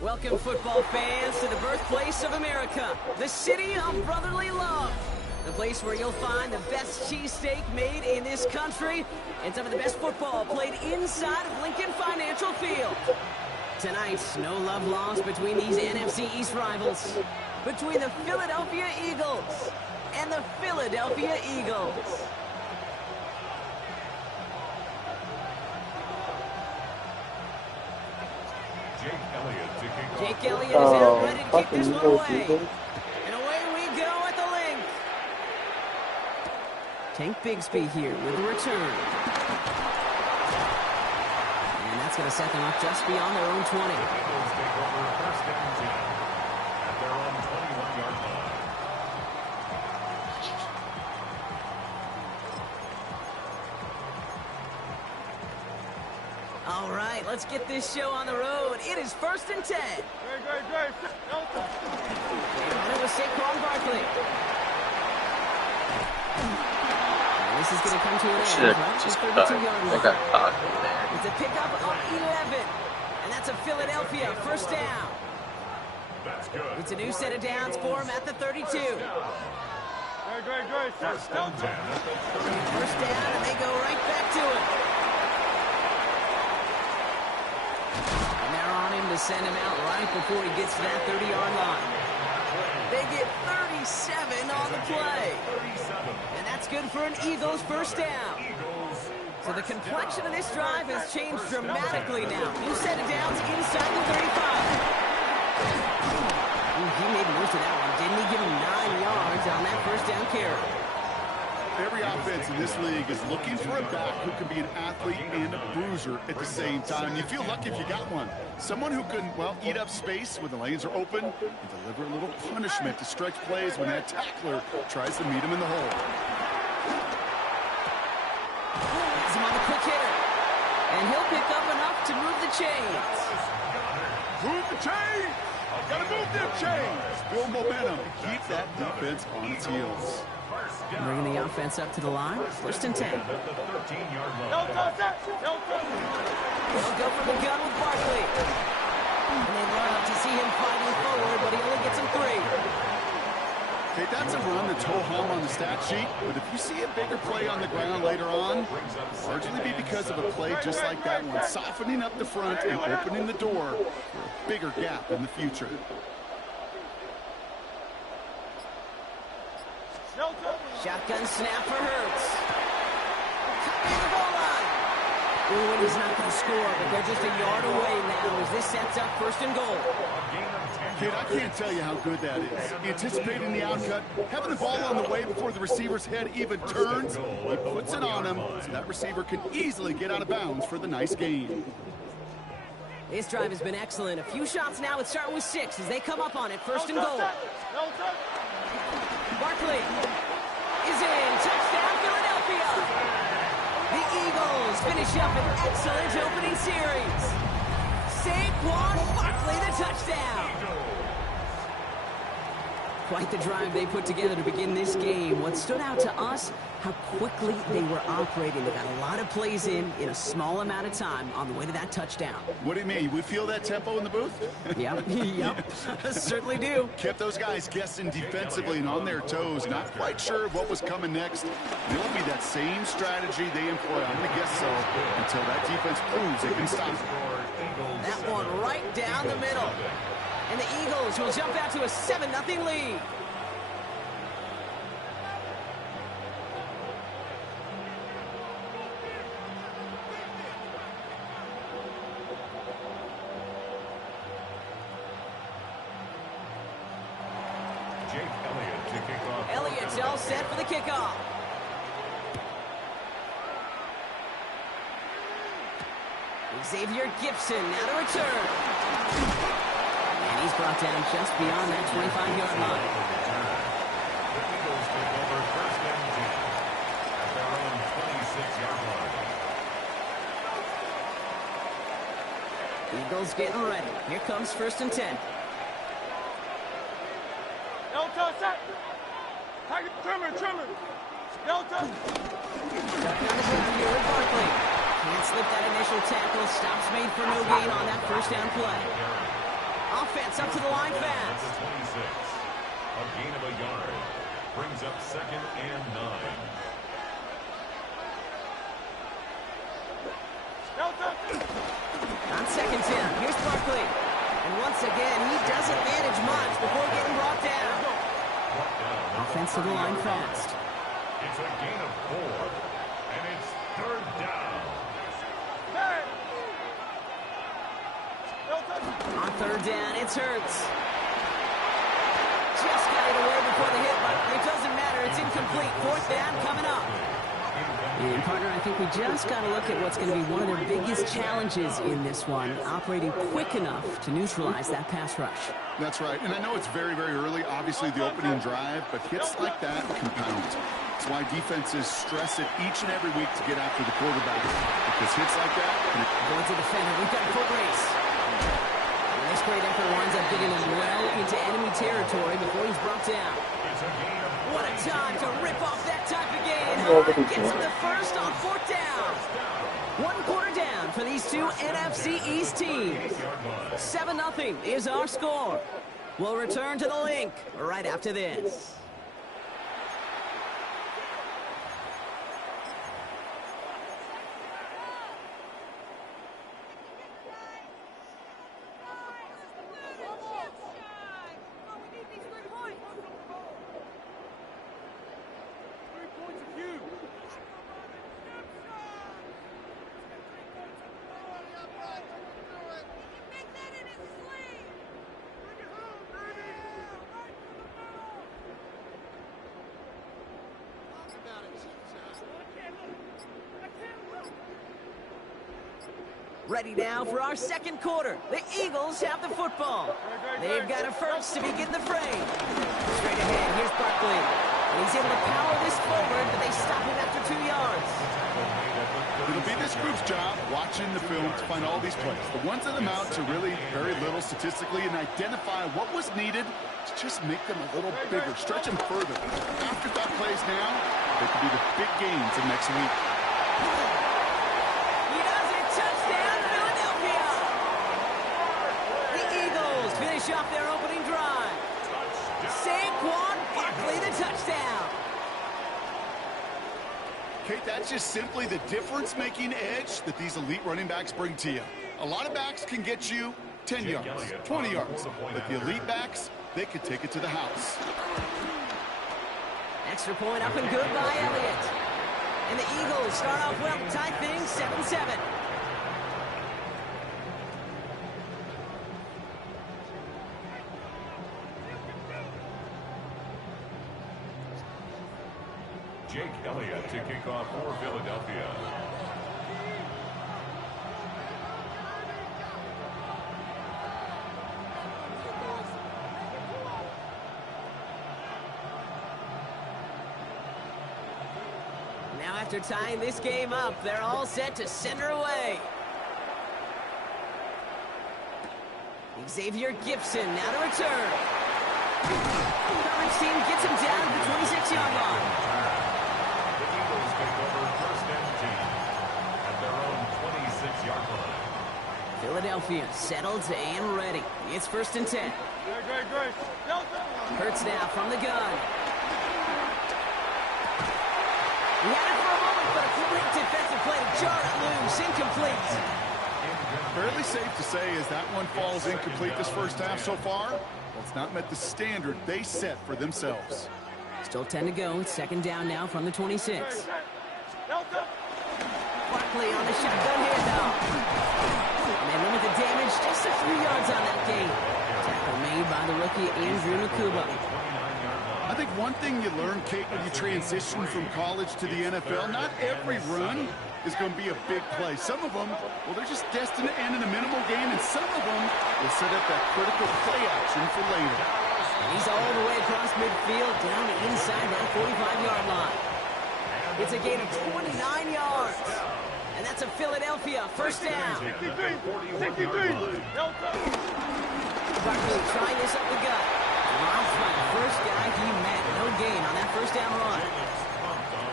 Welcome, football fans, to the birthplace of America, the city of brotherly love. The place where you'll find the best cheesesteak made in this country and some of the best football played inside of Lincoln Financial Field. Tonight, no love lost between these NFC East rivals, between the Philadelphia Eagles and the Philadelphia Eagles. Jake Elliott is out, ready to kick this one away. And away we go at the link. Tank Bigsby here with the return. And that's going to set them up just beyond their own 20. Eagles take over first down 10 at their own 21-yard line. All right, let's get this show on the road. It is 1st and 10. Great. And it was Saquon Barkley. And this is going to come to an end, right? Just 32-yard line. I got caught in there. It's a pickup of 11. And that's a Philadelphia first down. That's good. It's a new set of downs for him at the 32. Great. First down 10 at the 30. First down, and they go right back to it. And they're on him to send him out right before he gets to that 30-yard line. They get 37 on the play. 37. And that's good for an Eagles first down. Eagles. So the complexion of this drive has changed dramatically now. New set of downs inside the 35. He made most of that one, didn't he? Give him 9 yards on that first down carry. Every offense in this league is looking for a back who can be an athlete and a bruiser at the same time. You feel lucky if you got one. Someone who can, well, eat up space when the lanes are open and deliver a little punishment to stretch plays when that tackler tries to meet him in the hole. Has him on the quick hitter. And he'll pick up enough to move the chains. Move the chains! Gotta move them chains! Build momentum. Keep that defense on its heels. Bringing the offense up to the line. 1st and 10. At the 13-yard line. They'll go for the gun with Barkley. And they love to see him fighting forward, but he only gets him 3. Okay, that's a run that's ho-hum on the stat sheet, but if you see a bigger play on the ground later on, it'll largely be because of a play just like that one, softening up the front and opening the door for a bigger gap in the future. Shotgun snap for Hurts. Cutting the goal line. Ooh, and he's not going to score, but they're just a yard away now as this sets up 1st and goal. Kid, I can't tell you how good that is. Anticipating the outcut, having the ball on the way before the receiver's head even turns, he puts it on him so that receiver can easily get out of bounds for the nice gain. This drive has been excellent. A few shots now. It's starting with 6 as they come up on it. 1st and goal. Barkley is in. Touchdown, Philadelphia. The Eagles finish up an excellent opening series. Saquon Barkley, the touchdown. Quite the drive they put together to begin this game. What stood out to us, how quickly they were operating. They got a lot of plays in a small amount of time on the way to that touchdown. What do you mean? We feel that tempo in the booth? Yep, certainly do. Kept those guys guessing defensively and on their toes, not quite sure what was coming next. It'll be that same strategy they employ, I'm going to guess so, until that defense proves they can stop it. That one right down the middle. And the Eagles will jump out to a 7-0 lead. Elliott's all set for the kickoff. Xavier Gibson now to return. And he's brought down just beyond that 25-yard line. The Eagles take over first and 10 at their own 26-yard line. Eagles getting ready. Here comes first and 10. Delta set. Trimmer. Delta. Ducking on the ground here with Barkley. Can't slip that initial tackle. Stops made for no gain on that first down play. Offense up to the line fast. 26. A gain of a yard. Brings up second and 9. Delta. On second down, here's Barkley. And once again, he doesn't manage much before getting brought down. Offense to the line fast. It's a gain of 4. And it's third down. Hey. Delta. On third down, it's Hurts. Just got it away before the hit, but it doesn't matter. It's incomplete. Fourth down coming up. And, partner, I think we just got to look at what's going to be one of their biggest challenges in this one, operating quick enough to neutralize that pass rush. That's right, and I know it's very, very early, obviously the opening drive, but hits like that compound. That's why defenses stress it each and every week to get after the quarterback, because hits like that... Going to defender, we've got a foot race. And this great effort winds up getting him well into enemy territory before he's brought down. What a time to rip off that type of gain. Gets him the first on fourth down. One quarter down for these two NFC East teams. 7-0 is our score. We'll return to the link right after this. Ready now for our second quarter. The Eagles have the football. They've got a first to begin the frame. Straight ahead, here's Barkley. And he's able to power this forward, but they stop him after 2 yards. It'll be this group's job watching the film to find all these plays. The ones that amount to really very little statistically and identify what was needed to just make them a little bigger, stretch them further. Afterthought plays now, they could be the big gains of next week. Finish off their opening drive. Saquon Barkley, the touchdown. Kate, that's just simply the difference-making edge that these elite running backs bring to you. A lot of backs can get you 10 yards, 20 yards, but the elite backs, they could take it to the house. Extra point up and good by Elliott. And the Eagles start off well, tie things 7-7. Jake Elliott to kick off for Philadelphia. Now after tying this game up, they're all set to send her away. Xavier Gibson now to return. Coverage team gets him down at the 26-yard line. The Eagles take over first and 10 at their own 26-yard line. Philadelphia settled and ready. It's first and 10. Great. Delta. Hurts now from the gun. He had it for a moment, but a great defensive play to jar it loose. Incomplete. Fairly safe to say as that one falls incomplete this first half so far, well, it's not met the standard they set for themselves. Still 10 to go. It's second down now from the 26. Delta. Barkley on the shotgun handoff. And they limit the damage just to 3 yards on that game. Tackle made by the rookie Andrew Nakuba. I think one thing you learn, Kate, when you transition from college to the NFL, not every run is going to be a big play. Some of them, well, they're just destined to end in a minimal game, and some of them will set up that critical play action for later. And he's all the way across midfield, down inside that 45-yard line. It's a gain of 29 yards. And that's a Philadelphia first down. 63. Delta. Barkley trying this up the gut. Ralph by the first guy he met. No gain on that first down run.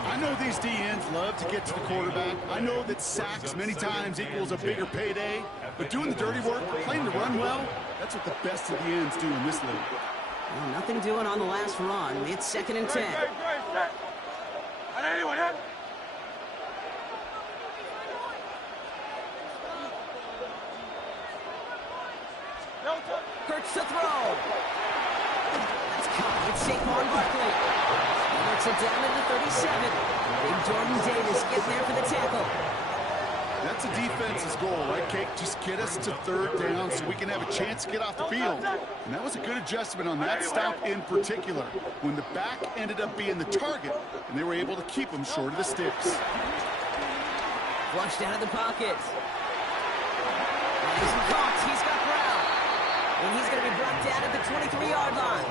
I know these DNs love to get to the quarterback. I know that sacks many times equals a bigger payday. But doing the dirty work, playing to run well, that's what the best of the ends do in this league. Well, nothing doing on the last run. It's second and 10. Great. Set. And anyone hit? Delta. Hurts to throw. That's caught. It's Saquon Barkley. He works it down to the 37. Big Jordan Davis getting there for the tackle. That's a defense's goal, right, Kate? Just get us to third down so we can have a chance to get off the field. And that was a good adjustment on that stop in particular, when the back ended up being the target, and they were able to keep him short of the sticks. Flushed out of the pocket. And he's caught. He's got Brown. And he's going to be brought down at the 23-yard line.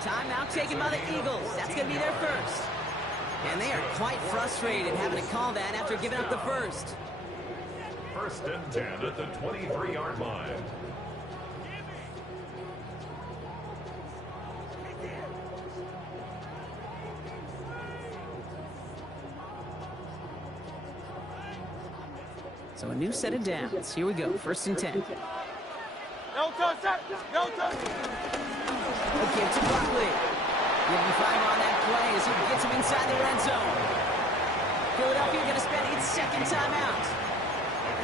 Timeout taken by the Eagles. That's going to be their first. And they are quite frustrated having to call that after giving up the first. First and 10 at the 23-yard line. So a new set of downs. Here we go. First and 10. Delta. Set. Delta. A give to Barkley. Give him 5 on that play as he gets him inside the red zone. Philadelphia going to spend its second timeout.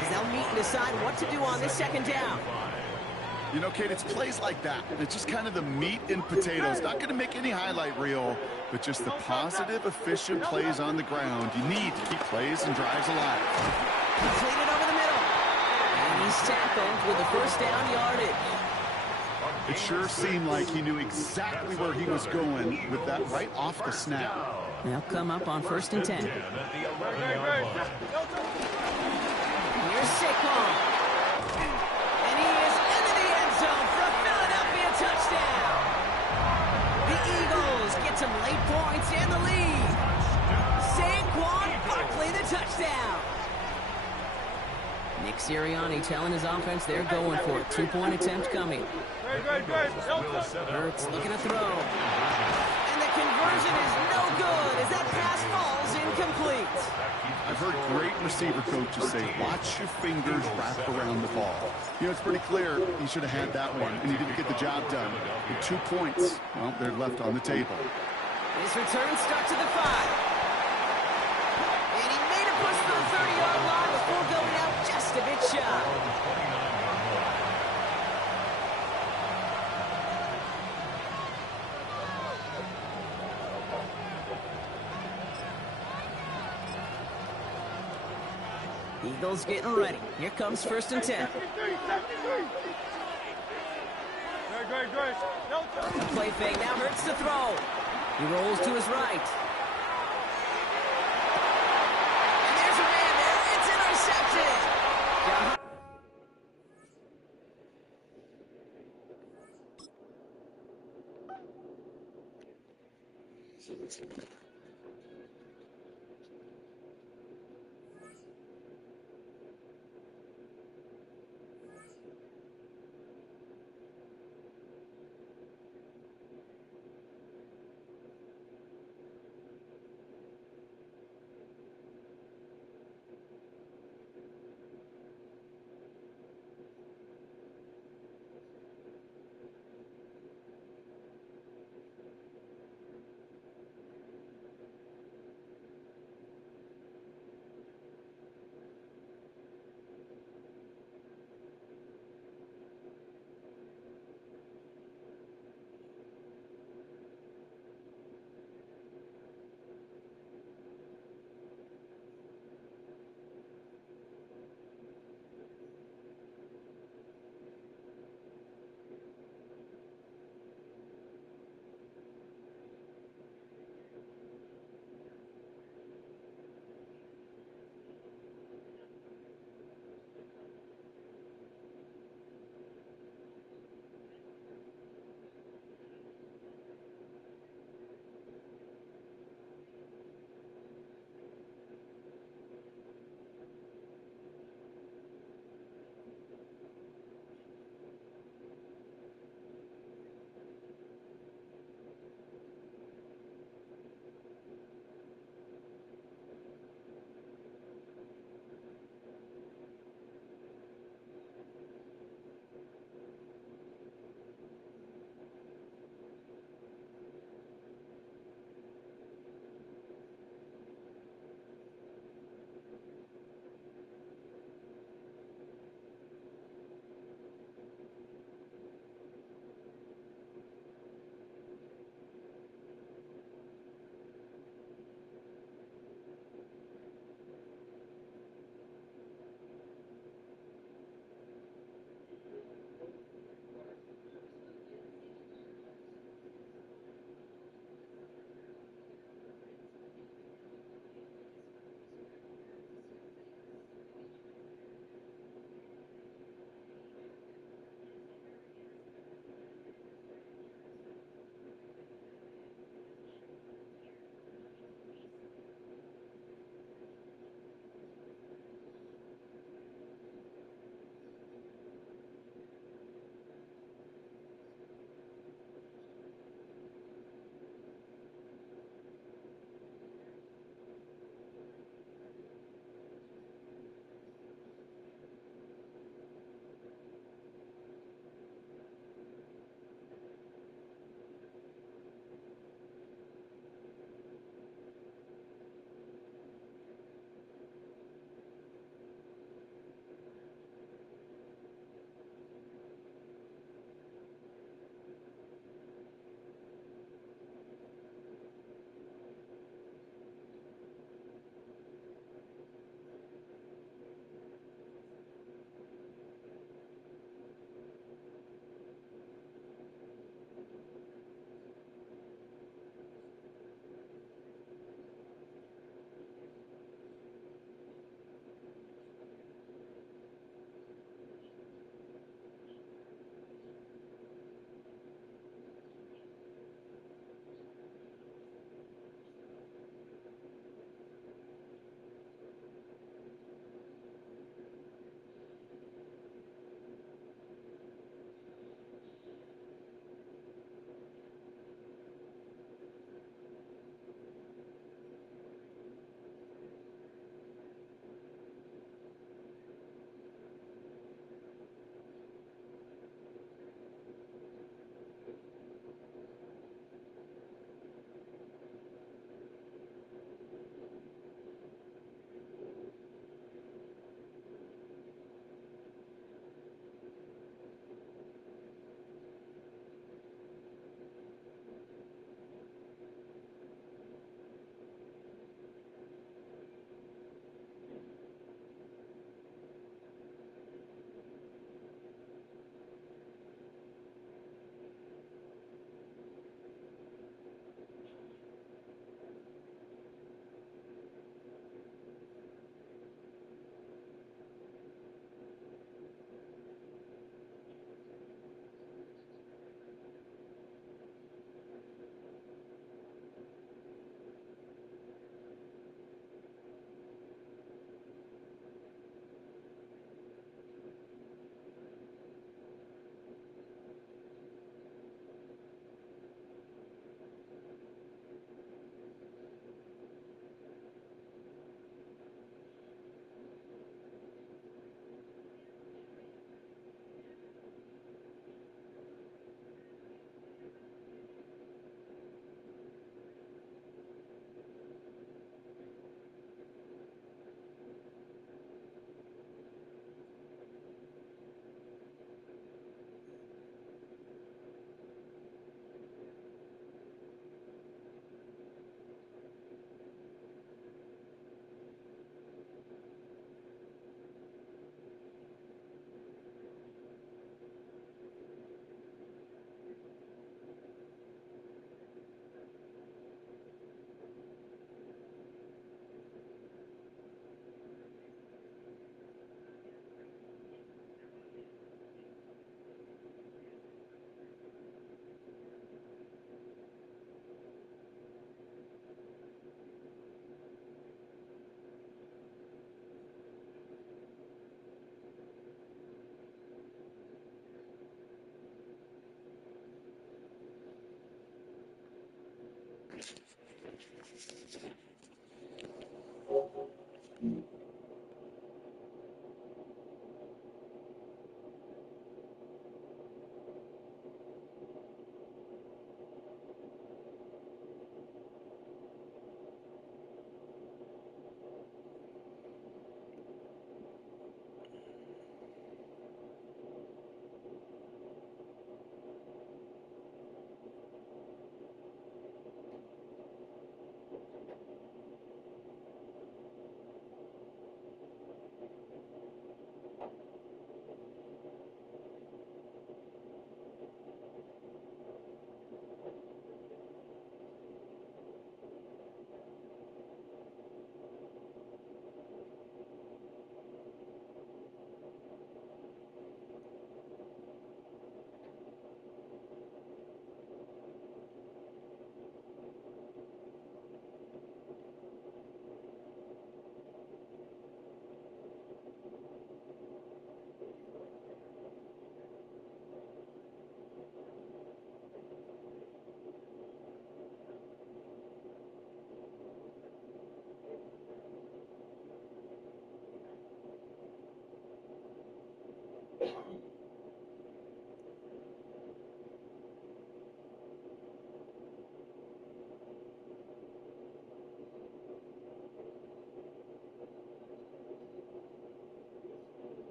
As they'll meet and decide what to do on this second down. You know, Kate, it's plays like that. It's just kind of the meat and potatoes. Not going to make any highlight reel, but just the positive, efficient plays on the ground. You need to keep plays and drives alive. Completed over the middle. And he's tackled with the first down yardage. It sure seemed like he knew exactly where he was going with that right off the snap. They'll come up on first and 10. Great. Delta. Here's Saquon. And he is into the end zone for a Philadelphia touchdown. The Eagles get some late points and the lead. Saquon Barkley the touchdown. Nick Sirianni telling his offense they're going for it. 2-point attempt coming. Great. Delta. Hurts looking to throw. And the conversion is no good as that pass falls incomplete. I've heard great receiver coaches say, watch your fingers wrap around the ball. You know, it's pretty clear he should have had that one, and he didn't get the job done. With 2 points, well, they're left on the table. His return starts at the 5. And he made a push for the 30-yard line before going out just a bit shy. Eagles getting ready. Here comes first and 10. 73. Great. Delta. The play fake now Hurts to throw. He rolls to his right. And there's a man there. It's intercepted.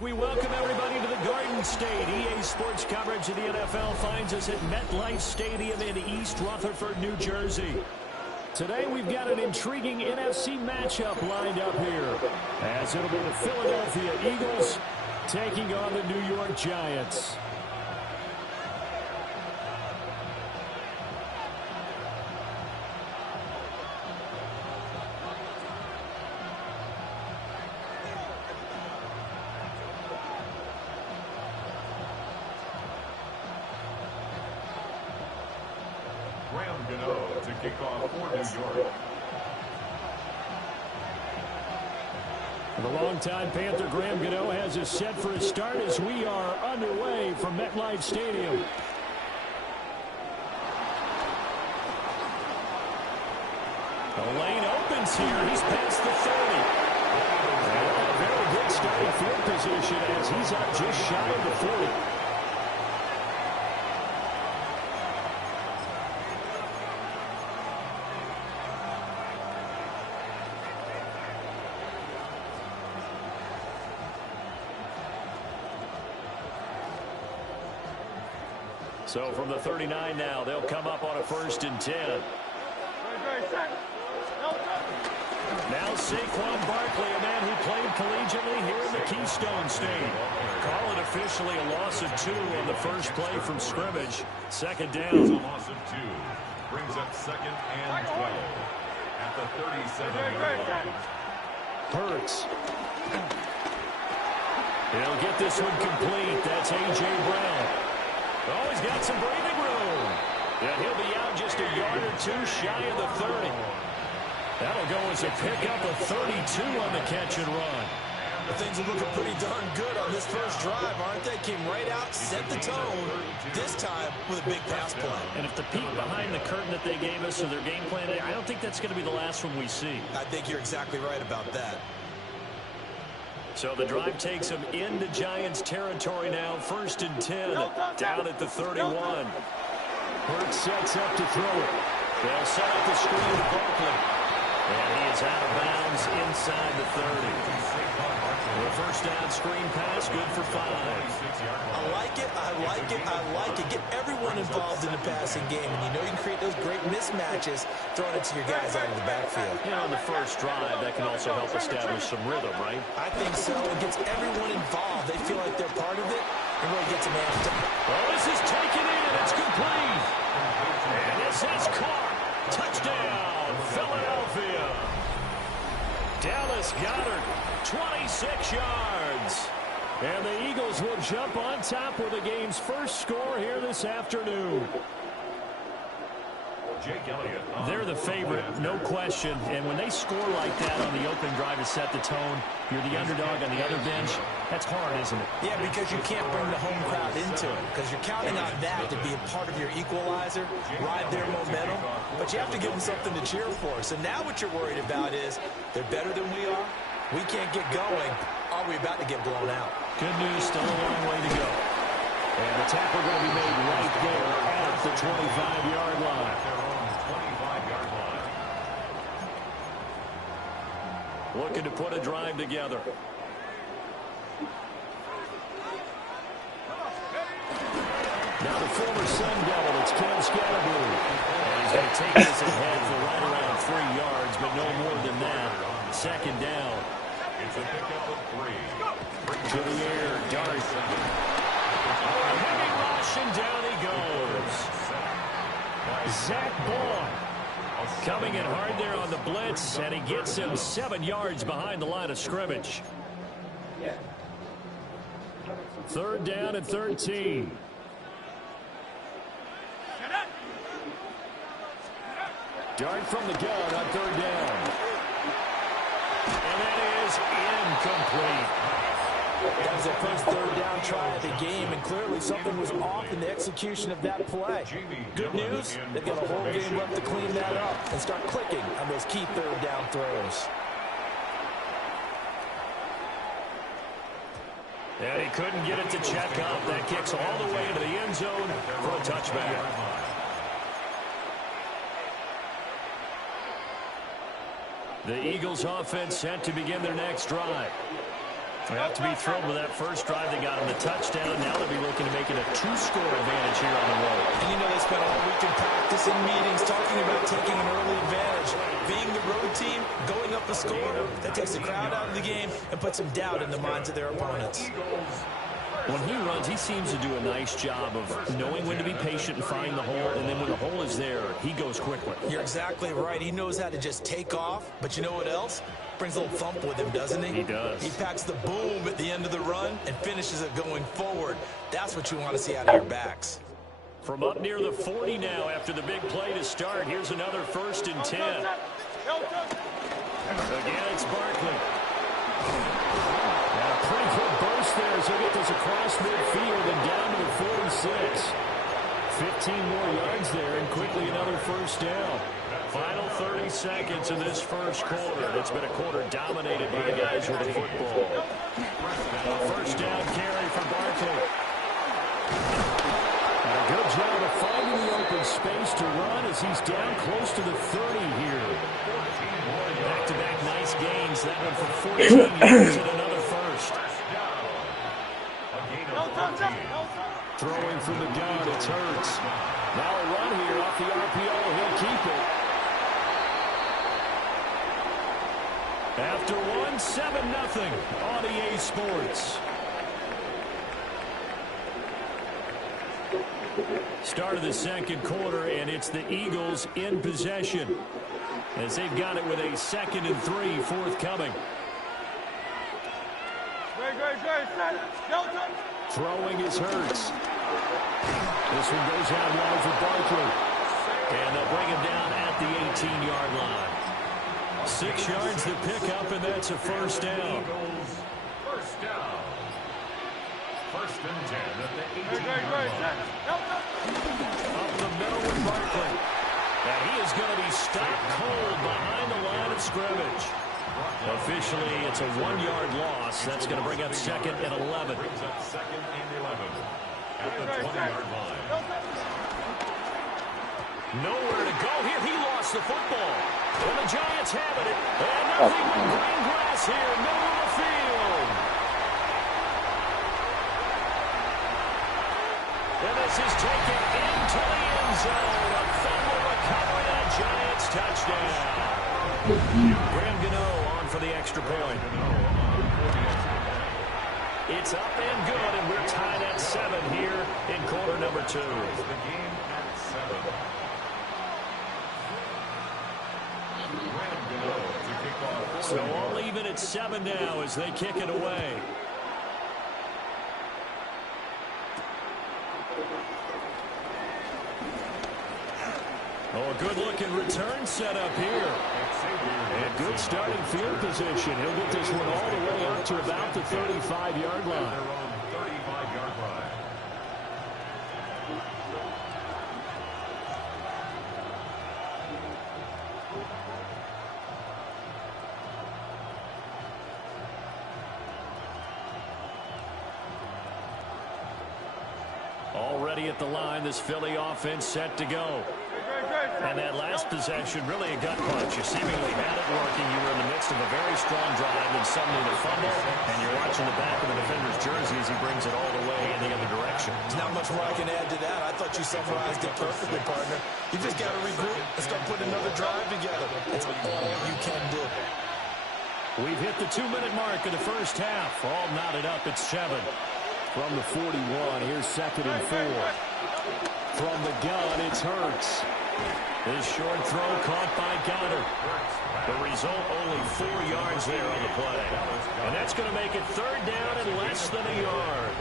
We welcome everybody to the Garden State. EA Sports coverage of the NFL finds us at MetLife Stadium in East Rutherford, New Jersey. Today we've got an intriguing NFC matchup lined up here, as it'll be the Philadelphia Eagles taking on the New York Giants. To kick off for New York. The longtime Panther Graham Gano has us set for a start as we are underway from MetLife Stadium. The lane opens here. He's past the 30. And a very good starting field position as he's up just shy of the 40. So from the 39 now, they'll come up on a 1st and 10. Now Saquon Barkley, a man who played collegiately here in the Keystone State. Call it officially a loss of 2 on the first play from scrimmage. 2nd down. It's a loss of 2. Brings up 2nd and 12 at the 37-yard line. Hurts. He'll get this one complete. That's A.J. Brown. Oh, he's got some breathing room. Yeah, he'll be out just a yard or 2 shy of the 30. That'll go as a pickup of 32 on the catch and run. Well, things are looking pretty darn good on this first drive, aren't they? Came right out, set the tone, this time with a big pass play. And if the peek behind the curtain that they gave us or their game plan, I don't think that's going to be the last one we see. I think you're exactly right about that. So the drive takes them into Giants territory now. 1st and 10, down at the 31. Hurts sets up to throw it. They'll set up the screen to Barkley. And he is out of bounds inside the 30. The 1st down screen pass, good for 5. I like it, I like it, I like it. Get everyone involved in the passing game, and you know you can create those great mismatches throwing it to your guys out of the backfield. You know, on the first drive, that can also help establish some rhythm, right? I think so. It gets everyone involved. They feel like they're part of it, and really gets them amped up. Oh, this is taken in, and it's complete. And this is caught. Touchdown, Philadelphia. Dallas Goedert, 26 yards. And the Eagles will jump on top with the game's first score here this afternoon. Jake Elliott. They're the favorite, no question. And when they score like that on the opening drive to set the tone, you're the underdog on the other bench. That's hard, isn't it? Yeah, because you can't bring the home crowd into it. Because you're counting on that to be a part of your equalizer, ride their momentum. But you have to give them something to cheer for. So now what you're worried about is they're better than we are. We can't get going. Are we about to get blown out? Good news, still a long way to go. And the tackle going to be made right there at the 25-yard line. Looking to put a drive together. Scalaboo. And he's going to take this ahead for right around 3 yards, but no more than that. Second down. It's a pickup of 3. To the air, Dart. Heavy rush, and down he goes. Zach Bourne coming in hard there on the blitz, and he gets him 7 yards behind the line of scrimmage. Third down and 13. Dart from the gun on third down. And that is incomplete. That was their first third down try of the game, and clearly something was off in the execution of that play. Good news, they've got a whole game left to clean that up and start clicking on those key third down throws. And he couldn't get it to check up. That kicks all the way into the end zone for a touchback. The Eagles offense set to begin their next drive. They have to be thrilled with that first drive. They got him the touchdown. Now they'll be looking to make it a 2-score advantage here on the road. And you know they spent all week in practice and meetings talking about taking an early advantage. Being the road team, going up a score, that takes the crowd out of the game and puts some doubt in the minds of their opponents. When he runs, he seems to do a nice job of knowing when to be patient and find the hole, and then when the hole is there, he goes quickly. You're exactly right. He knows how to just take off, but you know what else? Brings a little thump with him, doesn't he? He does. He packs the boom at the end of the run and finishes it going forward. That's what you want to see out of your backs. From up near the 40 now after the big play to start, here's another 1st and 10. Again, it's Barkley. And a pretty good burst there as he'll get this across midfield and down to the 46. 15 more yards there, and quickly another first down. Final 30 seconds in this first quarter. It's been a quarter dominated by guys with the football. A first down carry for Barkley. And a good job of finding the open space to run as he's down close to the 30 here. Back-to-back nice gains. That one for 14 yards and another first. Throwing from the gun, it's Hurts. Now a run here off the RPO. He'll keep it. After one, 7-0 on EA Sports. Start of the second quarter, and it's the Eagles in possession as they've got it with a 2nd and 3 forthcoming. Throwing is Hurts. This one goes out wide for Barkley. And they'll bring him down at the 18-yard line. 6 yards to pick up, and that's a first down. First down. 1st and 10 at the 18-yard line. Up the middle with Barkley. And he is going to be stopped cold behind the line of scrimmage. Officially, it's a 1-yard loss. That's going to bring up 2nd and 11. Brings up 2nd and 11 at the 20-yard line. Nowhere to go here. He lost the football. And the Giants have it. And nothing but green grass here. Middle of the field. And this is taken into the end zone. A fumble recovery and a Giants touchdown. Graham Gano on for the extra point. It's up and good, and we're tied at 7 here in quarter number 2. The game at 7. So all even at 7 now as they kick it away. Oh, a good-looking return set up here. And good starting field position. He'll get this one all the way up to about the 35-yard line. Already at the line, this Philly offense set to go. And that last possession, really a gut punch. You seemingly had it working. You were in the midst of a very strong drive, and suddenly the fumble, and you're watching the back of the defender's jersey as he brings it all the way in the other direction. There's not much more I can add to that. I thought you summarized it perfectly, partner. You just got to regroup and start putting another drive together. That's all you can do. We've hit the 2-minute mark of the first half. All knotted up at 7. From the 41, here's 2nd and 4. From the gun, it's Hurts. This short throw caught by Goddard. The result, only 4 yards there on the play. And that's going to make it 3rd down and less than a yard.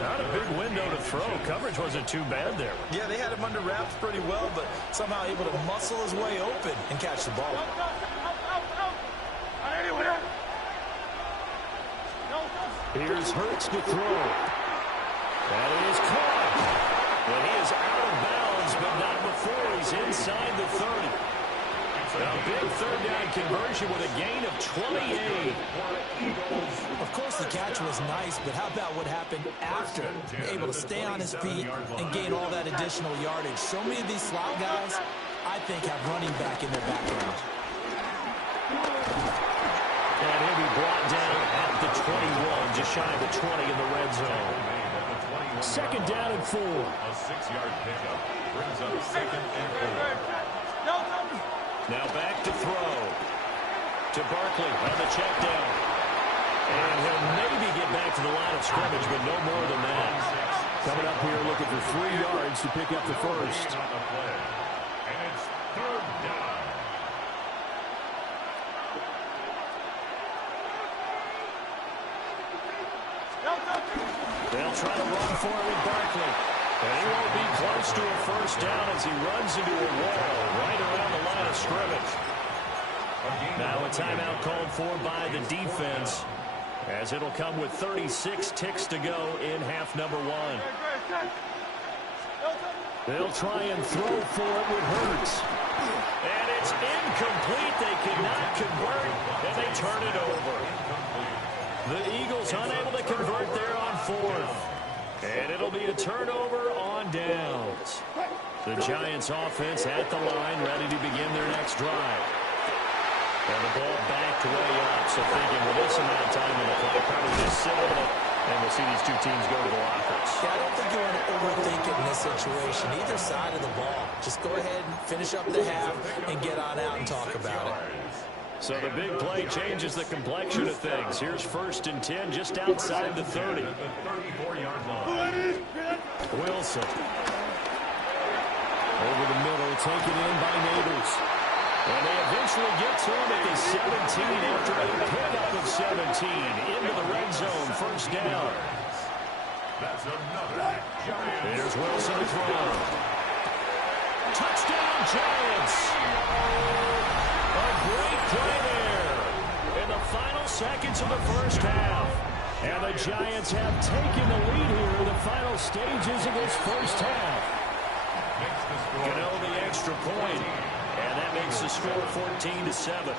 Not a big window to throw. Coverage wasn't too bad there. Yeah, they had him under wraps pretty well, but somehow able to muscle his way open and catch the ball. Here's Hurts to throw. That is caught. And he is out of bounds, but not before he's inside the 30. A big 3rd down conversion with a gain of 28. Of course, the catch was nice, but how about what happened after? Able to stay on his feet and gain all that additional yardage. So many of these slot guys, I think, have running back in their background. And he'll be brought down at the 21, just shy of the 20 in the red zone. 2nd down and 4. A 6-yard pickup brings up 2nd and 4. Now back to throw. To Barkley on the check down. And he'll maybe get back to the line of scrimmage, but no more than that. Coming up here looking for 3 yards to pick up the first. And it's 3rd down. They'll try to run for it with Barkley. And he won't be close to a first down as he runs into a wall right around the line of scrimmage. Now a timeout called for by the defense, as it'll come with 36 ticks to go in half number 1. They'll try and throw for it with Hurts. And it's incomplete. They cannot convert, and they turn it over. The Eagles unable to convert there on 4th. And it'll be a turnover on downs. The Giants offense at the line, ready to begin their next drive. And the ball backed way up, so thinking with this amount of time in the clock, probably just sit on it, and we'll see these two teams go to the lockers. Yeah, I don't think you want to overthink it in this situation. Either side of the ball. Just go ahead and finish up the half and get on out and talk about it. So the big play changes the complexion of things. Here's 1st and 10 just outside the 30. The 34-yard line. Wilson. Over the middle, taken in by Neighbors. And they eventually get to him at the 17 after a pickup of 17 into the red zone. 1st down. That's another Giants. Here's Wilson to throw. Touchdown, Giants. A great play there in the final seconds of the first half. And the Giants have taken the lead here in the final stages of this first half. Gano the extra point, and that makes the score 14-7.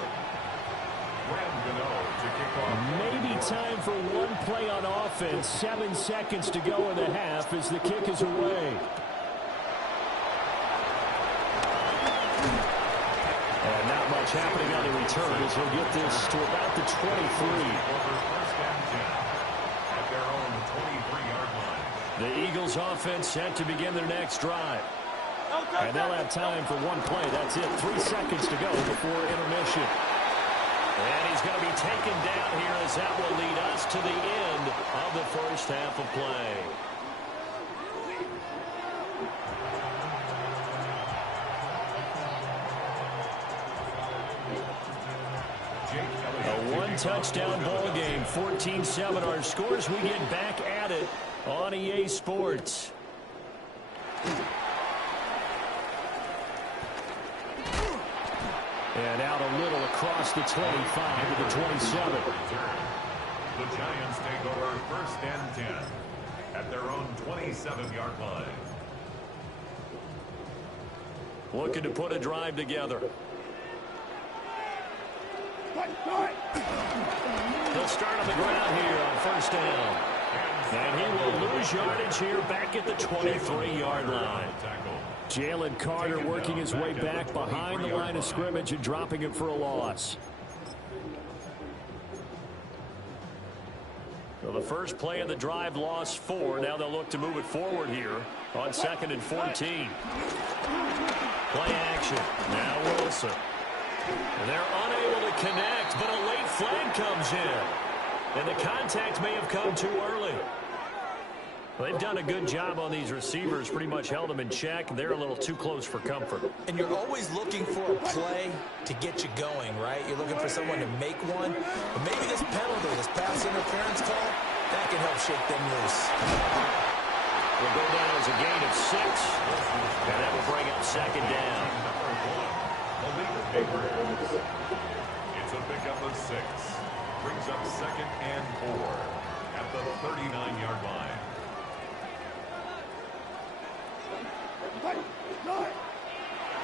Maybe time for one play on offense. 7 seconds to go in the half as the kick is away. And not much happening on the return as he'll get this to about the 23. At their own 23-yard line. The Eagles offense set to begin their next drive. And they'll have time for one play. That's it. 3 seconds to go before intermission. And he's going to be taken down here as that will lead us to the end of the first half of play. A one-touchdown ball game, 14-7 our scores. We get back at it on EA Sports. And out a little across the 25 to the 27. The Giants take over 1st and 10 at their own 27-yard line. Looking to put a drive together. He'll start on the ground here on 1st down. And he will lose yardage here back at the 23-yard line. Jalen Carter working his way back behind the line of scrimmage and dropping it for a loss. So the first play of the drive lost 4. Now they'll look to move it forward here on 2nd and 14. Play action. Now Wilson. And they're unable to connect, but a late flag comes in. And the contact may have come too early. They've done a good job on these receivers, pretty much held them in check. They're a little too close for comfort. And you're always looking for a play to get you going, right? You're looking for someone to make one. But maybe this penalty, this pass interference call, that can help shake them loose. Will go down as a gain of 6. And that will bring up 2nd down. It's a pickup of 6. Brings up 2nd and 4 at the 39-yard line.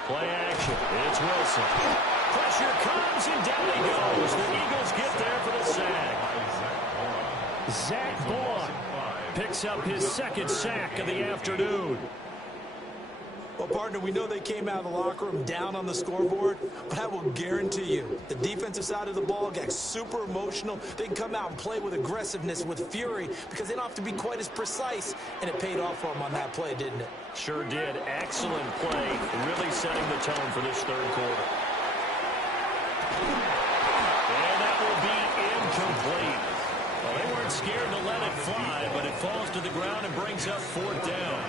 Play action. It's Wilson. Pressure comes, and down he goes. The Eagles get there for the sack. Zach Bourne picks up his 2nd sack of the afternoon. Well, partner, we know they came out of the locker room down on the scoreboard, but I will guarantee you the defensive side of the ball got super emotional. They can come out and play with aggressiveness, with fury, because they don't have to be quite as precise, and it paid off for them on that play, didn't it? Sure did. Excellent play, really setting the tone for this 3rd quarter. And that will be incomplete. Well, they weren't scared to let it fly, but it falls to the ground and brings up 4th down.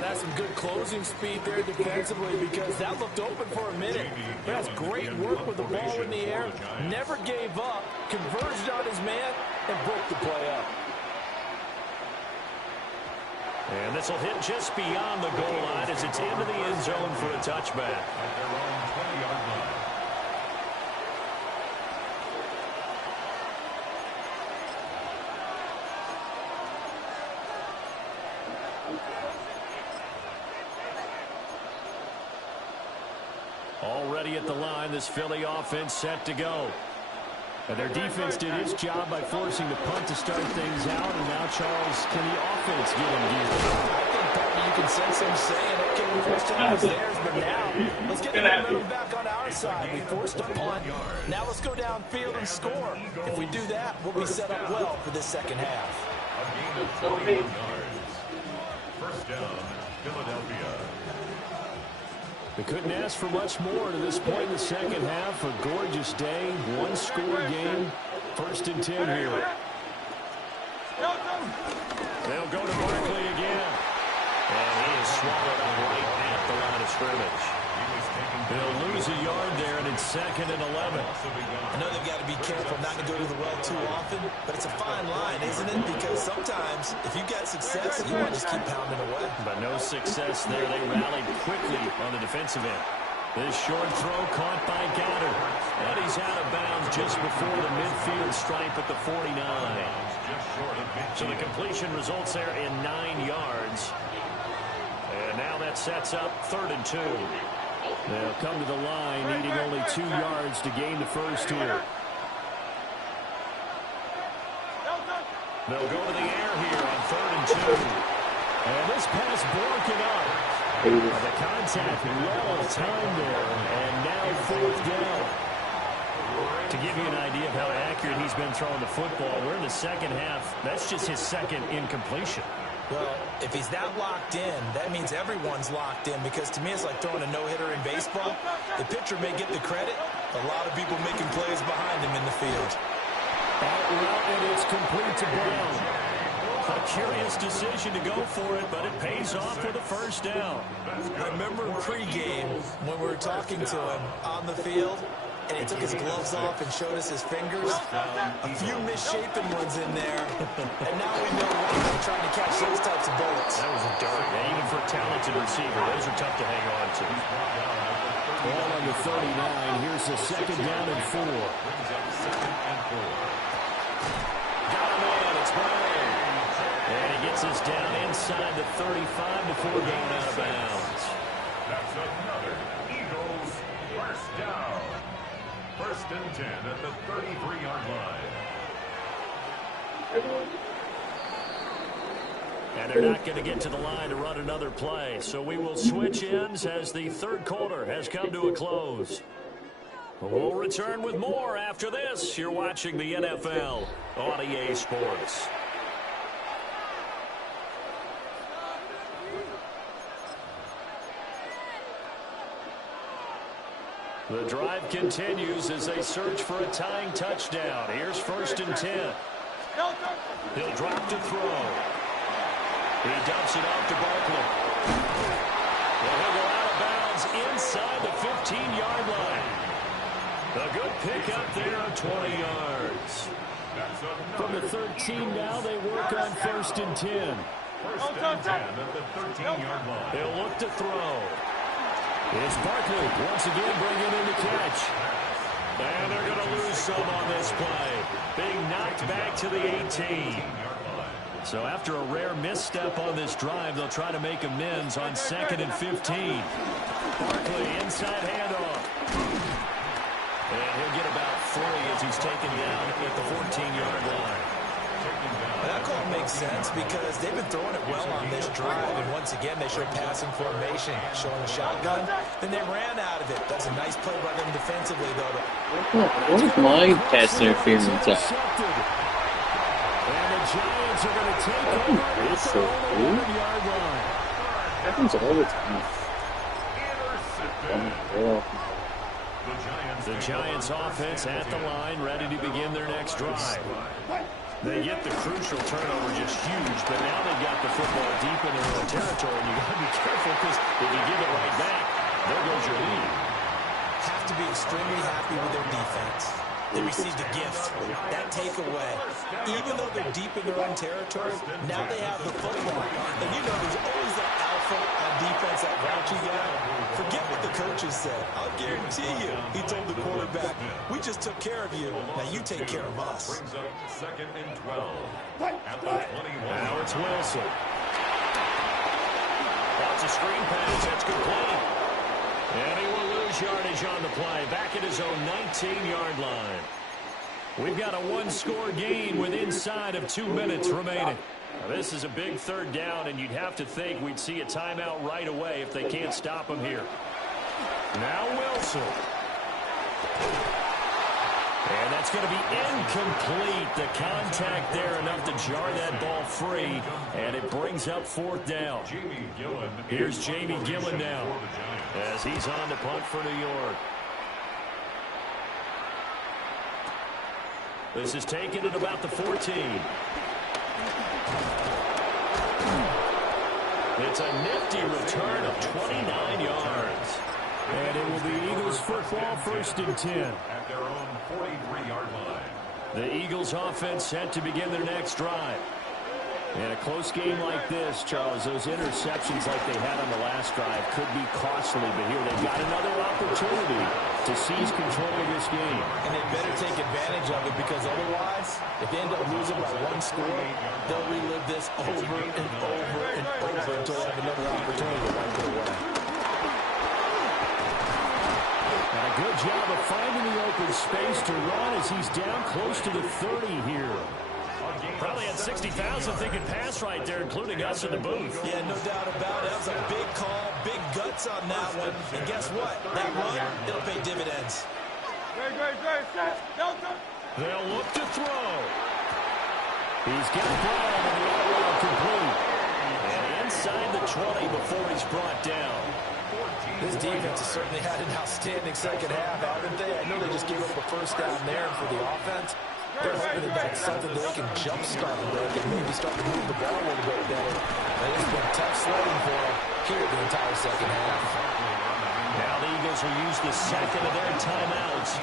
That's some good closing speed there defensively, because that looked open for a minute. That's great work with the ball in the air. Never gave up, converged on his man, and broke the play up. And this will hit just beyond the goal line as it's into the end zone for a touchback. At their own 20-yard line. Already at the line, this Philly offense set to go. And their defense did its job by forcing the punt to start things out. And now, Charles, can the offense get in gear? I think, partner, you can sense them saying, okay, the first time was theirs, but now let's get the momentum back on our side. We forced a punt. Now let's go downfield and score. If we do that, we'll be set up well for this 2nd half. A gain of 21 yards. First down, Philadelphia. They couldn't ask for much more to this point in the 2nd half. A gorgeous day, 1-score game. 1st and 10 here. They'll go to Barkley again. And he is swallowed up right at the line of scrimmage. They'll lose a yard there, and it's 2nd and 11. I know they've got to be careful not to go to the well too often, but it's a fine line, isn't it? Because sometimes, if you get success, you want to just keep pounding away. But no success there. They rallied quickly on the defensive end. This short throw caught by Goddard. And he's out of bounds just before the midfield stripe at the 49. So the completion results there in 9 yards. And now that sets up 3rd and 2. They'll come to the line, needing only 2 yards to gain the first here. They'll go to the air here on 3rd and 2. And this pass broken up. The contact well timed there, and now 4th down. To give you an idea of how accurate he's been throwing the football, we're in the 2nd half. That's just his 2nd incompletion. Well, if he's that locked in, that means everyone's locked in, because to me it's like throwing a no-hitter in baseball. The pitcher may get the credit, a lot of people making plays behind him in the field. Out route, and it's complete to Brown. A curious decision to go for it, but it pays off with a 1st down. I remember pregame when we were talking to him on the field, and he took his gloves off and showed us his fingers. A few misshapen ones in there, and now we know why we're trying to catch those types of bullets. That was a dart, and even for a talented receiver, those are tough to hang on to. Ball on the 39. Here's the 2nd down and 4. Got him in. It's Brown. And he gets us down inside the 35 before going out of bounds. That's another Eagles 1st down. 1st and 10 at the 33-yard line. And they're not going to get to the line to run another play. So we will switch ends as the third quarter has come to a close. We'll return with more after this. You're watching the NFL on EA Sports. The drive continues as they search for a tying touchdown. Here's 1st and 10. He'll drop to throw. He dumps it off to Barkley. And he'll go out of bounds inside the 15-yard line. A good pickup there, 20 yards. From the 13 now, they work on 1st and 10. 1st and 10 at the 13-yard line. He'll look to throw. It's Barkley once again bringing in the catch. And they're going to lose some on this play. Being knocked back to the 18. So after a rare misstep on this drive, they'll try to make amends on 2nd and 15. Barkley, inside handoff. And he'll get about 3 as he's taken down at the 14-yard line. That call makes sense because they've been throwing it well on this drive, and once again they show passing formation, showing a shotgun. Then they ran out of it. That's a nice play by them defensively, though. What is my pass interference at? And the Giants are going to take over at their own 11-yard line. Happens all the time. The Giants offense at the line, ready to begin their next drive. They get the crucial turnover just huge, but now they've got the football deep in their own territory, and you've got to be careful because if you give it right back, there goes your lead. Have to be extremely happy with their defense. They received a gift, that takeaway. Even though they're deep in their own territory, now they have the football. And you know there's always that alpha on defense, that grouchy guy. Forget what the coaches said. I'll guarantee you, he told the quarterback, we just took care of you. Now you take care of us. Brings up 2nd and 12 at the 21. Now it's Wilson. That's a screen pass. That's complete. And he will lose yardage on the play. Back at his own 19-yard line. We've got a one-score game with inside of 2 minutes remaining. Now, this is a big 3rd down, and you'd have to think we'd see a timeout right away if they can't stop him here. Now Wilson. And that's going to be incomplete. The contact there enough to jar that ball free, and it brings up 4th down. Here's Jamie Gillen now as he's on to punt for New York. This is taken at about the 14. It's a nifty return of 29 yards. And it will be Eagles football, 1st and 10. At their own 43-yard line. The Eagles offense set to begin their next drive. In a close game like this, Charles, those interceptions like they had on the last drive could be costly, but here they've got another opportunity to seize control of this game. And they better take advantage of it because otherwise, if they end up losing by 1 score, they'll relive this over and over and over until they have another opportunity to wipe it away. And a good job of finding the open space to run as he's down close to the 30 here. Probably had 60,000 thinking pass right there, including us in the booth. Yeah, no doubt about it. That was a big call, big guts on that one. And guess what? That run, it'll pay dividends. They'll look to throw. He's got Brown and the outright complete. And inside the 20 before he's brought down. This defense has certainly had an outstanding second half, haven't they? I know they just gave up a 1st down there for the offense. They're hoping that that's something that they can jumpstart with and maybe start to move the ball a little bit better. And it's been tough sledding for them here the entire second half. Now the Eagles will use the 2nd of their timeouts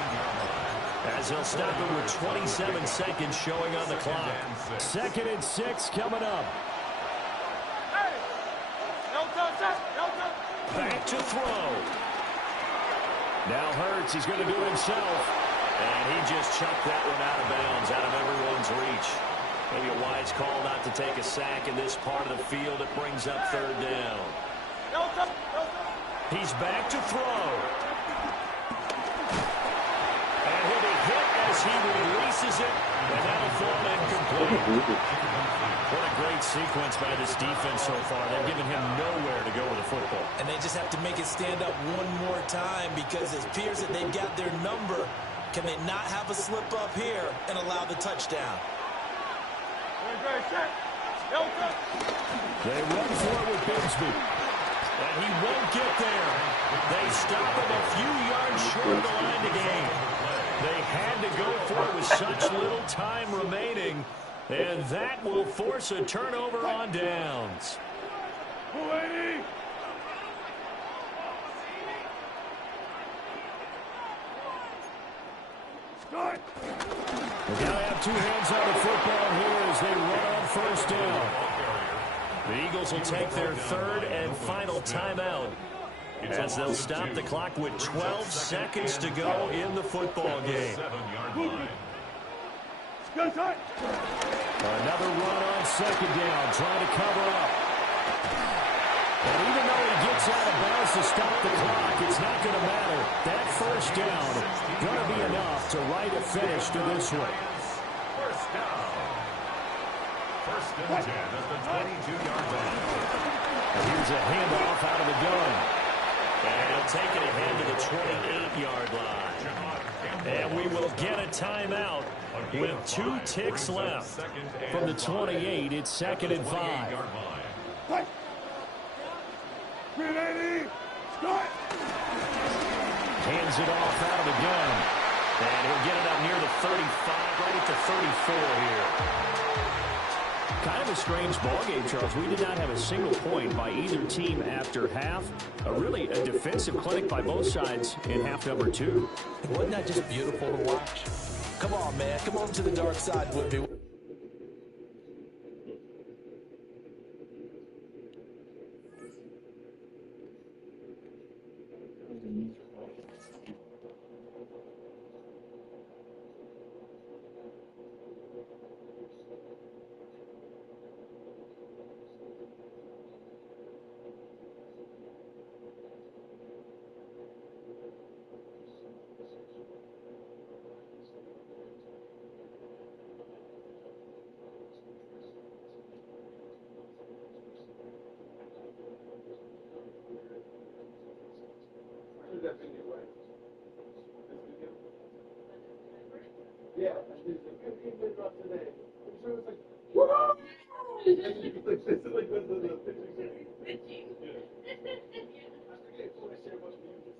as they'll stop it with 27 seconds showing on the clock. 2nd and 6 coming up. Back to throw. Now Hurts, he's going to do it himself. And he just chucked that one out of bounds, out of everyone's reach. Maybe a wise call not to take a sack in this part of the field. It brings up 3rd down. He's back to throw. And he'll be hit as he releases throws it, and that'll fall incomplete. What a great sequence by this defense so far. They've given him nowhere to go with the football. And they just have to make it stand up one more time because it appears that they've got their number. Can they not have a slip up here and allow the touchdown? They run for it with Bigsby. And he won't get there. They stop him a few yards short of the line to gain. They had to go for it with such little time remaining. And that will force a turnover on downs. They now have two hands on the football here as they run on first down. The Eagles will take their third and final timeout as they'll stop the clock with 12 seconds to go in the football game. Another run on second down, trying to cover up. And even though he gets out of bounds to stop the clock, it's not going to matter. That first down going to be enough to write a finish to this one. First down. First and 10 at the 22-yard line. And here's a handoff out of the gun. And he'll take it ahead to the 28-yard line. And we will get a timeout with 2 ticks left. From the 28, it's 2nd and 5. Hands it off out of the gun. And he'll get it up near the 35, right at the 34 here. Kind of a strange ballgame, Charles. We did not have a single point by either team after half. Really a defensive clinic by both sides in half number 2. Wasn't that just beautiful to watch? Come on, man. Come over to the dark side with me. Yeah, there's a good email drop today. I'm sure it's like, woohoo! And you like, this is like the pitching. Yeah. I forget who I share a bunch of music.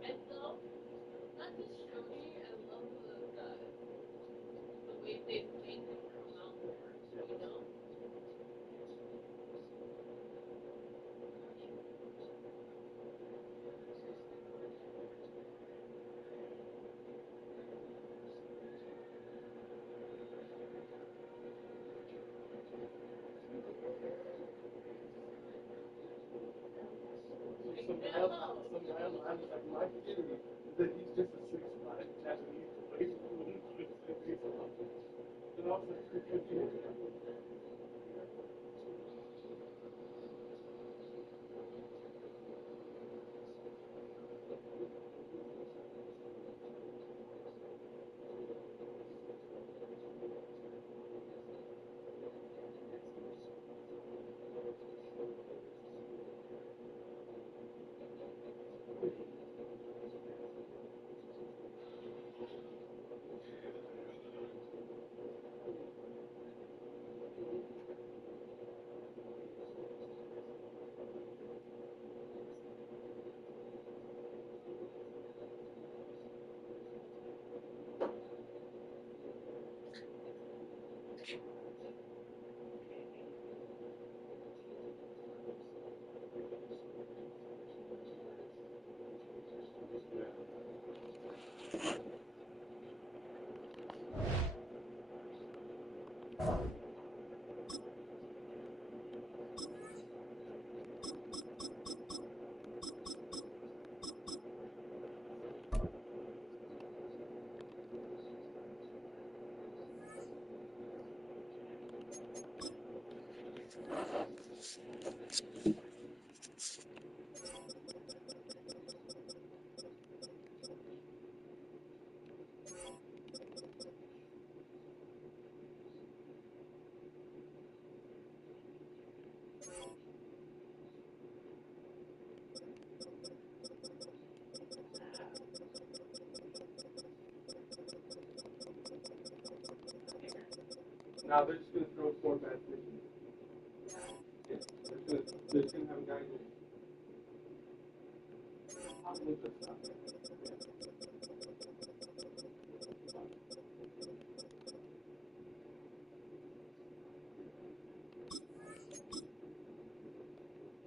I love, not just Shoni, I love the way they make them come out there, you know? Some guy on the line was like, my theory is that he's just a 6'5" Japanese player. And I was like, Now they're just going to throw 4 bad pitches. Yeah, they're just going to have a guy go. Possibly just stop.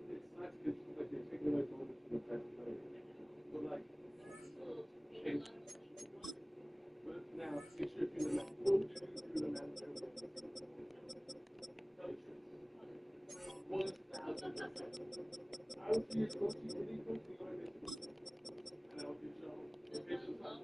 It sucks because like you're taking away moments from the best player. But like, and, but now if you're in the match, what would you do if you're in the match? Tell the truth. 1,000%. I would see your coach, you really coach, you know, and I would be shown. If it's just like,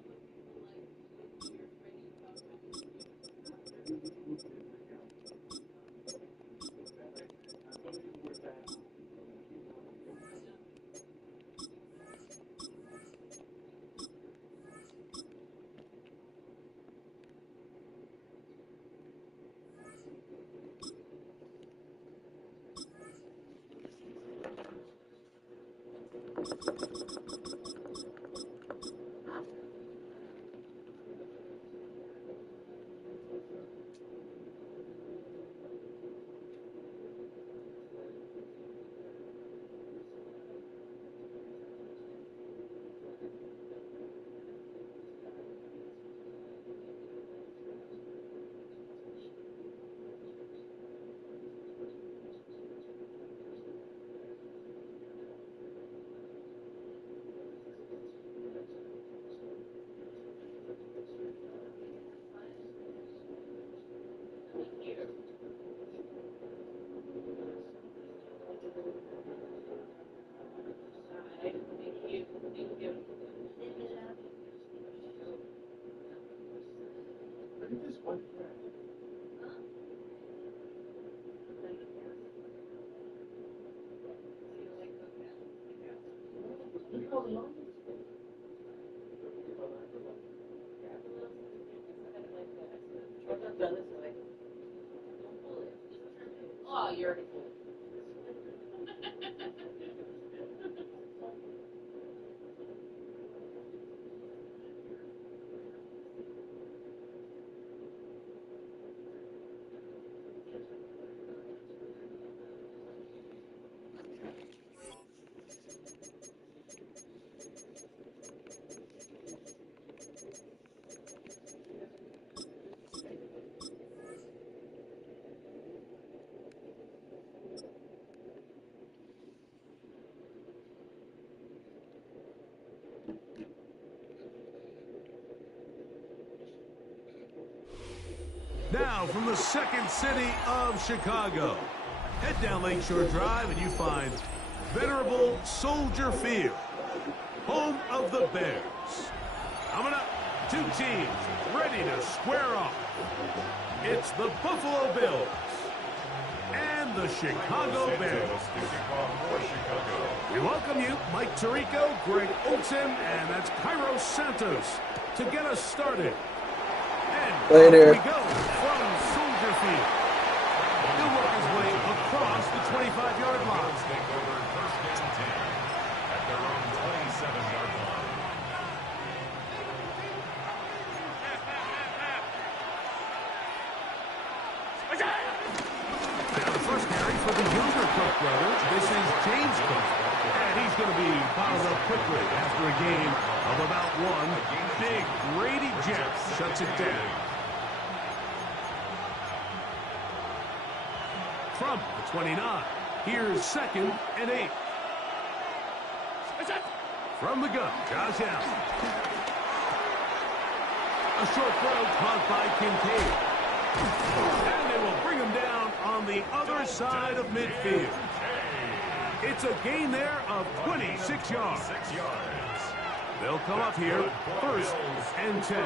Oh, you're already full. Now from the second city of Chicago, head down Lakeshore Drive and you find venerable Soldier Field, home of the Bears. Coming up, 2 teams ready to square off. It's the Buffalo Bills and the Chicago Bears. We welcome you, Mike Tirico, Greg Olsen, and that's Cairo Santos to get us started. Later. We go from Soldier Field. He'll work his way across the 25-yard line. Take over first and 10 at their own 27-yard line. Now the first carry for the younger Cook brothers. This is James Cook. And he's going to be bottled up quickly after a game of about 1. Big Grady Jeff shuts it down. From the 29, here's 2nd and 8. From the gun, Josh Allen. A short throw caught by Kincaid. And they will bring him down on the other side of midfield. It's a gain there of 26 yards. They'll come up here, 1st and 10.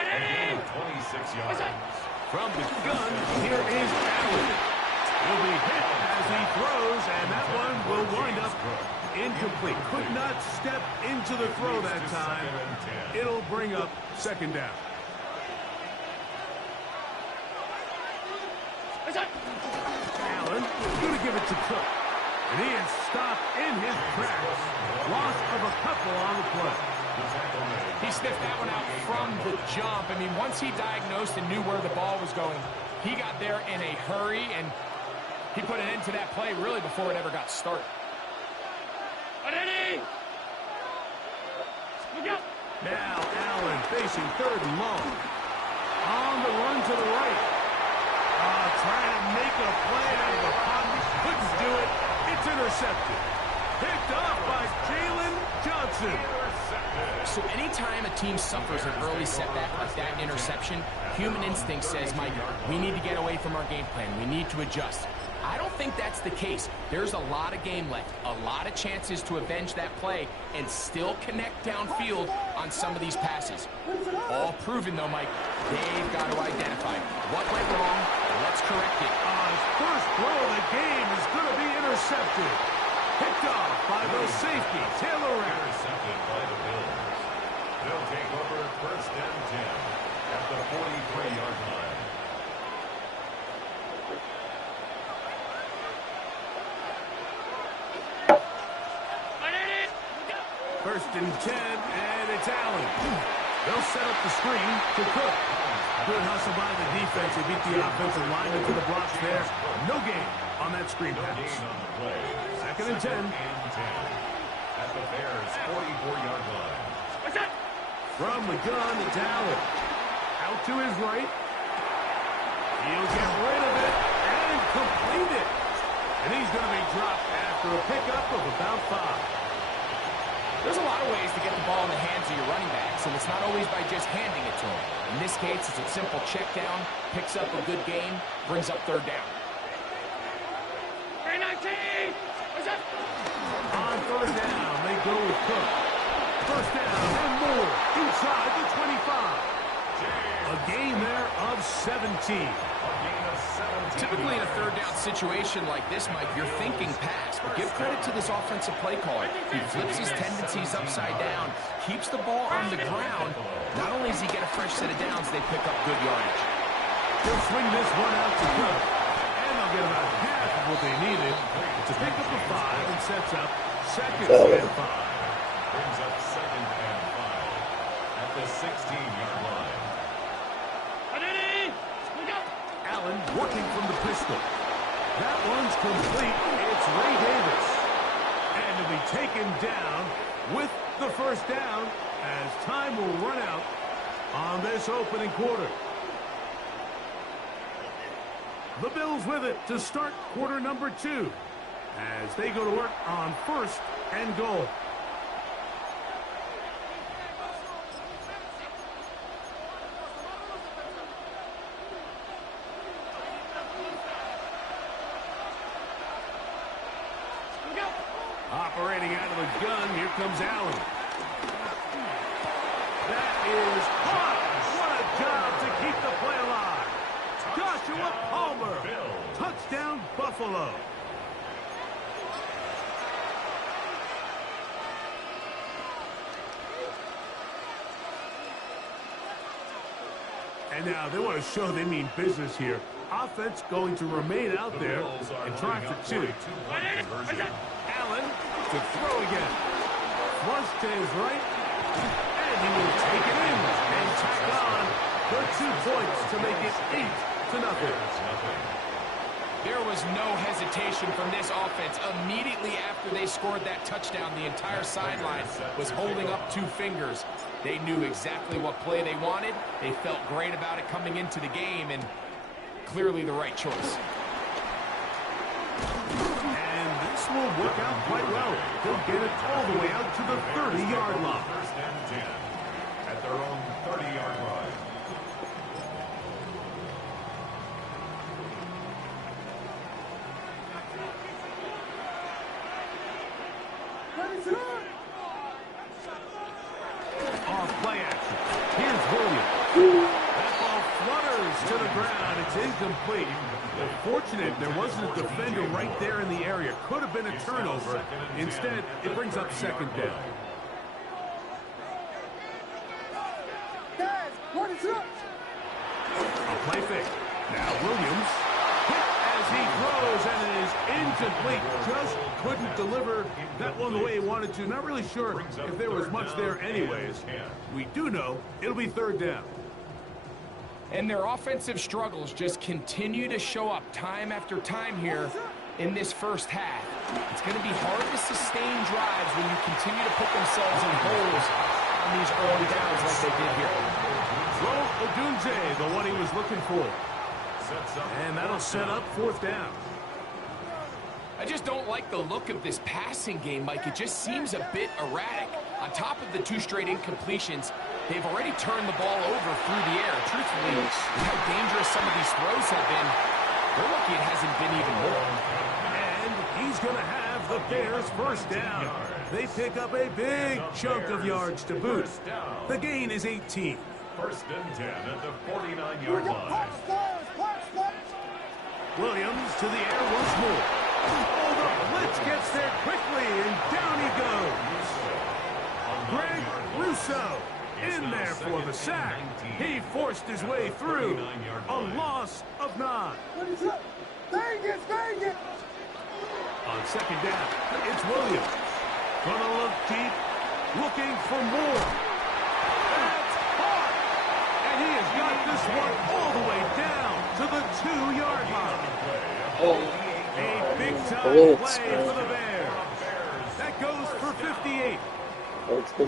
Again, 26 yards. From the gun, here is Allen. He'll be hit as he throws, and that one will wind up incomplete. Could not step into the throw that time. It'll bring up 2nd down. Allen going to give it to Cook. And he is stopped in his tracks. Loss of a couple on the play. He sniffed that one out from the jump. I mean, once he diagnosed and knew where the ball was going, he got there in a hurry, and he put an end to that play really before it ever got started. Now Allen facing 3rd and long. On the run to the right. Trying to make a play out of the pocket. Couldn't do it. It's intercepted. Picked up by Jalen Johnson. So anytime a team suffers an early setback like that interception, human instinct says, Mike, we need to get away from our game plan. We need to adjust. I don't think that's the case. There's a lot of game left, a lot of chances to avenge that play and still connect downfield on some of these passes. All proven, though, Mike, they've got to identify what went wrong. Let's correct it. His first throw of the game is going to be intercepted. Picked off by the safety, Taylor Rapp. Intercepted by the Bills. They'll take over 1st and 10 at the 43-yard line. First and 10, and it's Allen. They'll set up the screen to Cook. Good hustle by the defense. They beat the offensive lineman to the blocks there. No gain on that screen pass. 2nd and 10. At the Bears' 44-yard line. From the gun, it's Allen. Out to his right. He'll get rid of it and complete it. And he's going to be dropped after a pickup of about 5. There's a lot of ways to get the ball in the hands of your running backs, and it's not always by just handing it to them. In this case, it's a simple check down, picks up a good gain, brings up 3rd down. On 3rd down, they go with Cook. 1st down and more inside the 25. A gain there of 17. Typically in a 3rd down situation like this, Mike, you're thinking pass, but give credit to this offensive play caller. He flips his tendencies upside down, keeps the ball on the ground. Not only does he get a fresh set of downs, they pick up good yardage. They'll swing this one out to Cook, and they'll get about half of what they needed to pick up a 5 and sets up 2nd and 5. Brings up 2nd and 5 at the 16-yard line. Allen working from the pistol. That one's complete. It's Ray Davis. And to be taken down with the 1st down as time will run out on this opening quarter. The Bills with it to start quarter number 2 as they go to work on 1st and goal. Operating out of the gun, here comes Allen. That is hot. What a job to keep the play alive. Joshua Palmer. Touchdown, Buffalo. And now they want to show they mean business here. Offense going to remain out there and try for 2. Allen to throw again. Flush to his right. And he will take it in and tack on the 2 points to make it 8-0. There was no hesitation from this offense. Immediately after they scored that touchdown, the entire sideline was holding up 2 fingers. They knew exactly what play they wanted. They felt great about it coming into the game, and clearly the right choice. And this will work out quite well. They'll get it all the way out to the 30-yard line. 1st and 10 at their own 30-yard line. Off play action. Here's Williams. That ball flutters to the ground. It's incomplete. Fortunate there wasn't a defender right there in the area. Could have been a turnover. Instead, it brings up 2nd down. A play fake. Now Williams hit as as he throws, and it is incomplete. Just couldn't deliver that one the way he wanted to. Not really sure if there was much there anyways. We do know it'll be third down. And their offensive struggles just continue to show up time after time here in this first half. It's going to be hard to sustain drives when you continue to put themselves in holes on these early downs like they did here. Joe Odunze, the one he was looking for. And that'll set up fourth down. I just don't like the look of this passing game, Mike. It just seems a bit erratic. On top of the 2 straight incompletions, they've already turned the ball over through the air. Truthfully, with how dangerous some of these throws have been, they're lucky it hasn't been even more. And he's going to have the Bears first down. They pick up a big chunk of yards to boot. The gain is 18. First and 10 at the 49-yard line. Williams to the air once more. Oh, the blitz gets there quickly, and down he goes. Greg Russo in there for the sack. He forced his way through. A loss of 9. On second down, it's Williams. Gonna look deep, looking for more. That's caught! And he has got this one all the way down to the 2-yard line. A big-time play for the Bears. That goes for 58.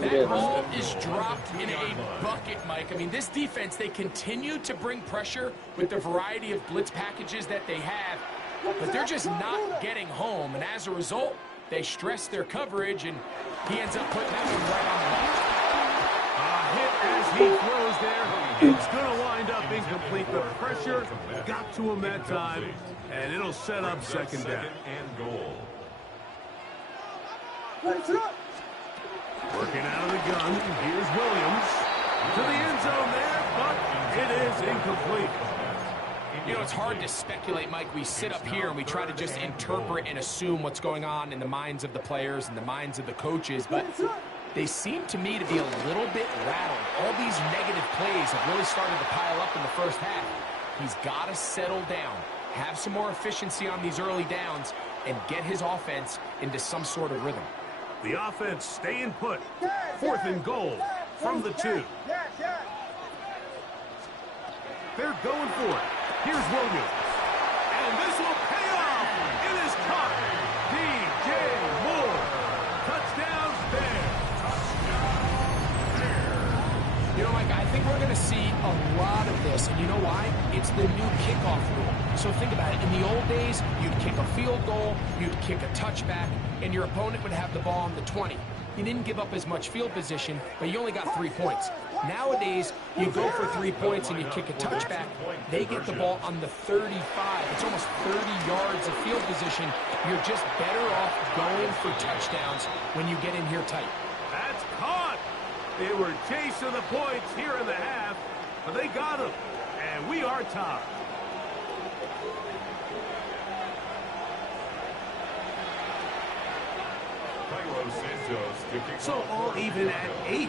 That ball is dropped in a bucket, Mike. I mean, this defense, they continue to bring pressure with the variety of blitz packages that they have, but they're just not getting home. And as a result, they stress their coverage, and he ends up putting that one right on the A hit as he money. throws there. It's going to wind up incomplete. The pressure got to him that time, and it'll set up second down. And goal. Working out of the gun, here's Williams. To the end zone there, but it is incomplete. You know, it's hard to speculate, Mike. We sit up here and we try to just interpret and assume what's going on in the minds of the players and the minds of the coaches, but they seem to me to be a little bit rattled. All these negative plays have really started to pile up in the first half. He's got to settle down, have some more efficiency on these early downs, and get his offense into some sort of rhythm. The offense staying put. Fourth and goal from the 2. They're going for it. Here's Williams. And this will pay off. It is caught. DJ Moore. Touchdown Bears. You know, Mike, I think we're going to see a lot of this. And you know why? It's the new kickoff rule. So think about it. In the old days, you'd kick a field goal, you'd kick a touchback, and your opponent would have the ball on the 20. You didn't give up as much field position, but you only got 3 points. Nowadays, you go for 3 points and you kick a touchback. They get the ball on the 35. It's almost 30 yards of field position. You're just better off going for touchdowns when you get in here tight. That's caught. They were chasing the points here in the half, but they got them. And we are tied. So all even at 8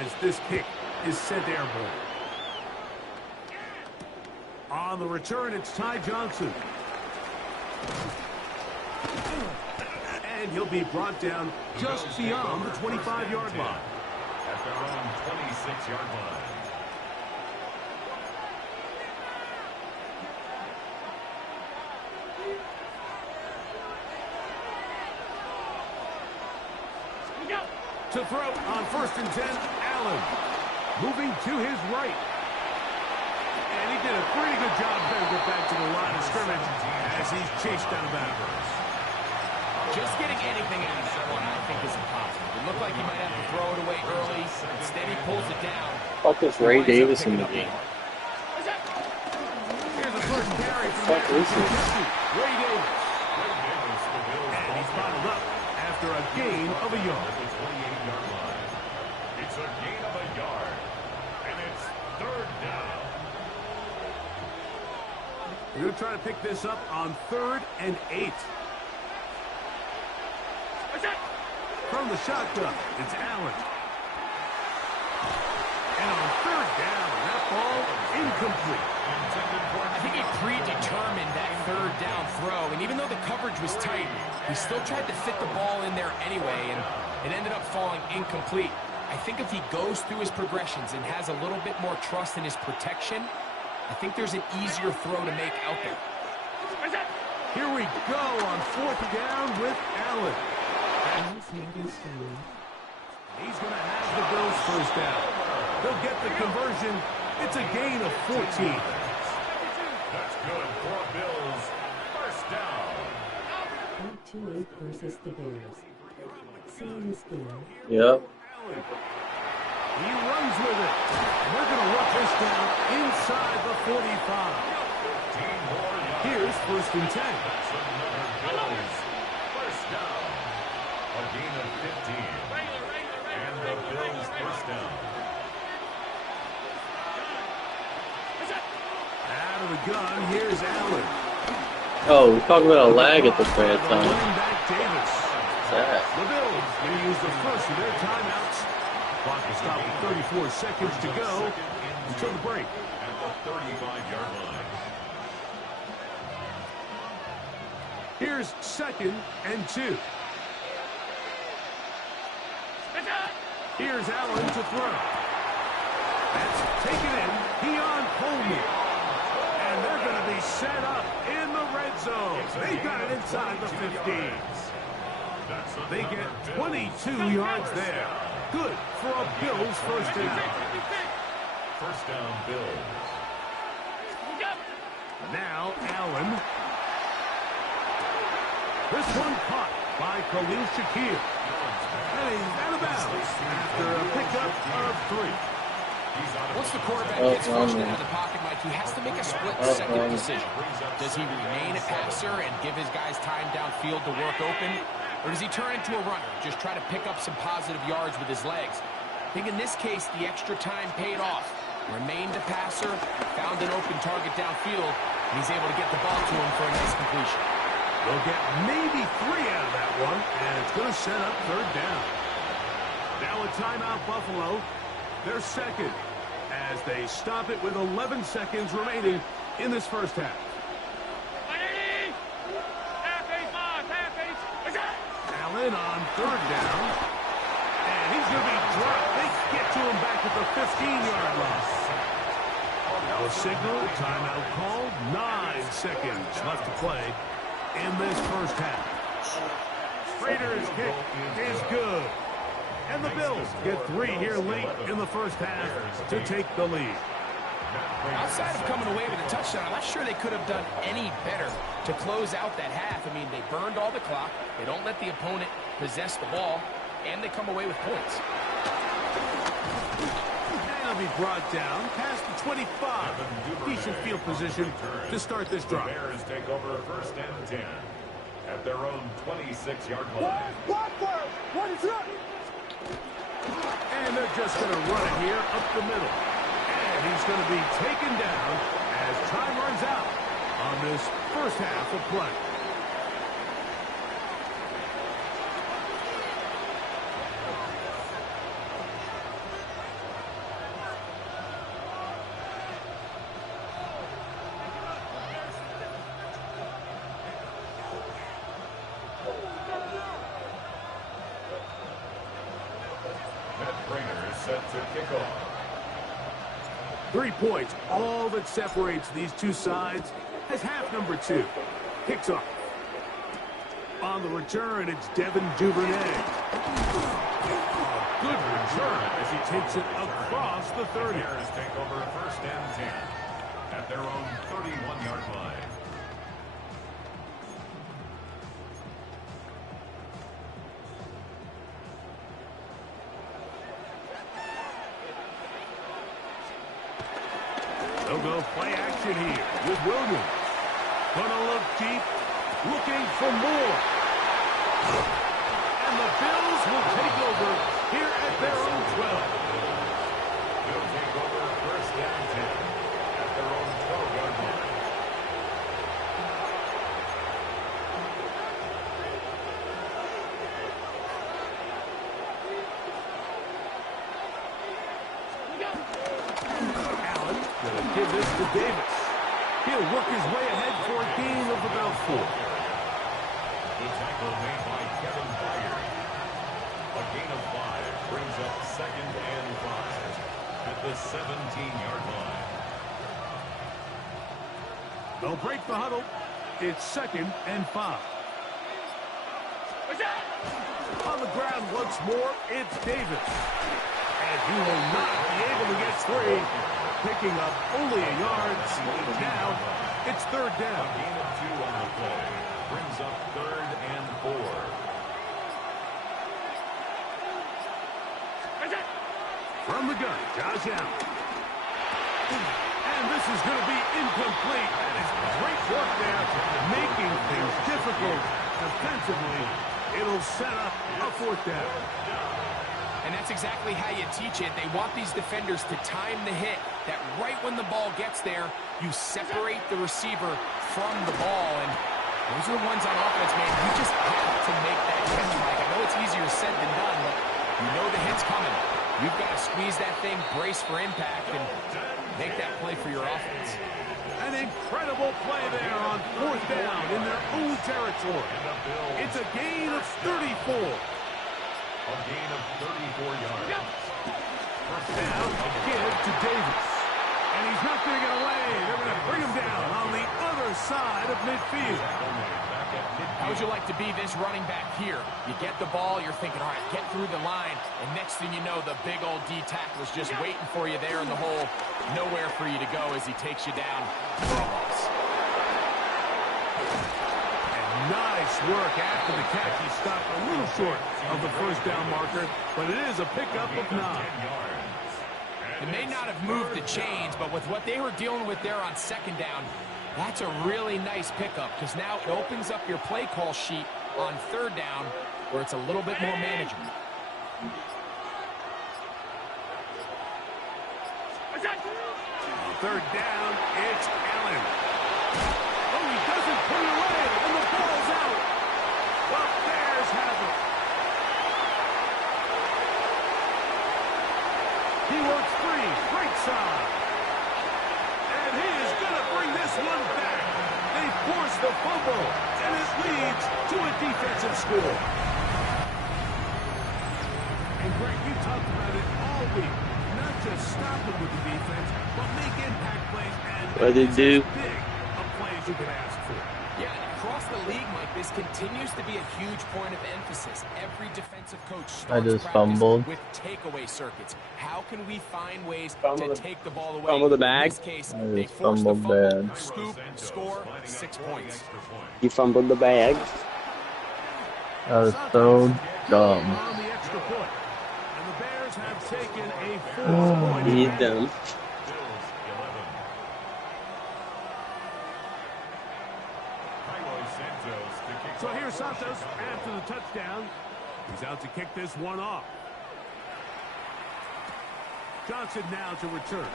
as this kick is sent airborne. On the return, it's Ty Johnson. And he'll be brought down just beyond the 25-yard line. At their own 26-yard line. To throw on first and 10, Allen. Moving to his right. And he did a pretty good job there to get back to the line of scrimmage as he's chased down backwards. Just getting anything out of that one, I think, is impossible. It looked like he might have to throw it away early. Instead, he pulls it down. Fuck this Ray Davis in the game. Here's the first carry from Ray Davis. And he's bottled up after a gain of a yard. It's a gain of a yard, and it's third down. We're going to try to pick this up on 3rd and 8. From the shotgun, it's Allen. And on 3rd down, that ball incomplete. I think he predetermined that third down throw, and even though the coverage was tight, he still tried to fit the ball in there anyway, and it ended up falling incomplete. I think if he goes through his progressions and has a little bit more trust in his protection, I think there's an easier throw to make out there. Here we go on 4th down with Allen. He's going to have the Bills first down. They'll get the conversion. It's a gain of 14. That's good for Bills. First down. 8-8 versus the Bears. See this game. Yep. He runs with it. And they're going to work this down inside the 45. Here's 1st and 10. Bills. First down. A gain of 15. And the Bills first down. Out of the gun, here's Allen. Oh, we talked about a lag at the bad time. Running back Davis. What's that? The Bills going to use the first of their timeouts. Clock will stop with 34 seconds to go until the break. At the 35-yard line. Here's 2nd and 2. Here's Allen to throw. That's taken in. Keon Coleman. And they're going to be set up in the red zone. They got it inside the 15. They get 22 yards there. Good for a Bills first down. First down, Bills. Now Allen. This one caught by Khalil Shakir. And he's out of bounds after a pickup of 3. Once the quarterback gets flushed into the pocket, Mike, he has to make a split-second decision. Does he remain a passer and give his guys time downfield to work open? Or does he turn into a runner, just try to pick up some positive yards with his legs? I think in this case, the extra time paid off. Remained a passer, found an open target downfield, and he's able to get the ball to him for a nice completion. They'll get maybe 3 out of that one, and it's going to set up 3rd down. Now a timeout, Buffalo. They're second as they stop it with 11 seconds remaining in this first half. Allen on 3rd down, and he's going to be dropped. They get to him back at the 15-yard line. Now a signal, timeout called, 9 seconds left to play in this first half. Raiders kick is good. And the Bills get 3 here late in the first half to take the lead. Outside of coming away with a touchdown, I'm not sure they could have done any better to close out that half. I mean, they burned all the clock. They don't let the opponent possess the ball, and they come away with points. They'll be brought down past the 25. Decent field position to start this drive. The Bears take over 1st and 10 at their own 26-yard line. What is up? And they're just going to run it here up the middle. And he's going to be taken down as time runs out on this first half of play. Set to kick off. 3 points, all that separates these two sides as half number 2 kicks off. On the return, it's Devin Duvernay. A good return as he takes it across the 30. Bears take over 1st and 10 at their own 31-yard line. They'll go play action here with Williams. Gonna look deep, looking for more. And the Bills will take over here at their own 12. They'll take over 1st and 10 at their own 12-yard line. Give this to Davis. He'll work his way ahead for a gain of about 4. The tackle made by Kevin Byard. A gain of 5 brings up 2nd and 5 at the 17-yard line. They'll break the huddle. It's 2nd and 5. On the ground once more, it's Davis. And he will not be able to get 3. Picking up only a yard. Now, it's 3rd down. A gain of 2 on the play brings up 3rd and 4. From the gun, Josh Allen. And this is going to be incomplete. That is great work there, making things difficult defensively. It'll set up a 4th down. And that's exactly how you teach it. They want these defenders to time the hit, that right when the ball gets there, you separate the receiver from the ball. And those are the ones on offense, man. You just have to make that catch. Like, I know it's easier said than done, but you know the hit's coming. You've got to squeeze that thing, brace for impact, and make that play for your offense. An incredible play there on 4th down in their own territory. It's a gain of 34. A gain of 34 yards. First down, a give to Davis. And he's not going to get away. They're going to bring him down on the other side of midfield. How would you like to be this running back here? You get the ball, you're thinking, all right, get through the line, and next thing you know, the big old D-tackle is just waiting for you there in the hole. Nowhere for you to go as he takes you down for a loss. Nice work after the catch. He stopped a little short of the 1st down marker, but it is a pickup of 9. It may not have moved the chains, but with what they were dealing with there on 2nd down, that's a really nice pickup because now it opens up your play call sheet on 3rd down where it's a little bit more manageable. On 3rd down, it's Allen. Oh, he doesn't put it away, and the ball's out. Well, there's Havoc. He works free, right side. And he is going to bring this one back. They force the fumble, and it leads to a defensive score. And Greg, you talked about it all week. Not just stopping with the defense, but make impact plays and what did they do? big of plays you can ask for. Yeah, and across the league, Mike, this continues to be a huge point of emphasis. Every defensive coach starts just fumbled with takeaway circuits. How can we find ways to take the ball away? Fumble the bag. In this case, I they just force the fumbled fumble, bad. scoop, score, 6 points. You fumbled the bag. That was so dumb. On the extra point. And the Bears have taken a 4th point. He's dumb. So here's Santos after the touchdown. He's out to kick this one off. Johnson now to return.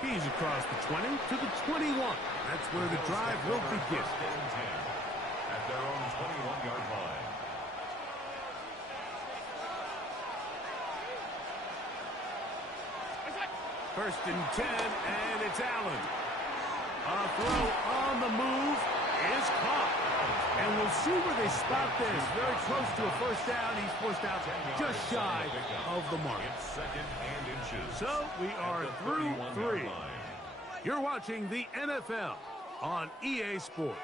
He's across the 20 to the 21. That's where the drive will begin. At their own 21-yard line. First and 10, and it's Allen. A throw on the move is caught. And we'll see where they spot this. Very close to a 1st down. He's forced out just shy of the mark. It's 2nd and inches. So we are through 3. You're watching the NFL on EA Sports.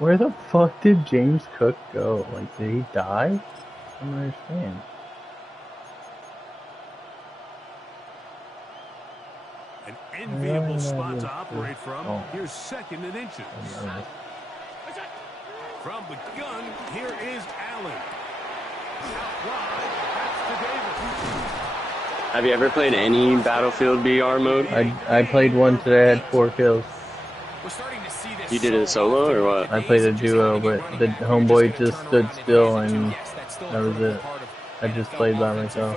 Where the fuck did James Cook go? Like, did he die? I don't understand. An enviable spot to operate from. Here's 2nd and inches. From the gun, here is Allen. Out wide, that's to Davis. Have you ever played any Battlefield BR mode? I played one today. I had 4 kills. You did it solo or what? I played a duo, but the homeboy just stood still and that was it. I just played by myself.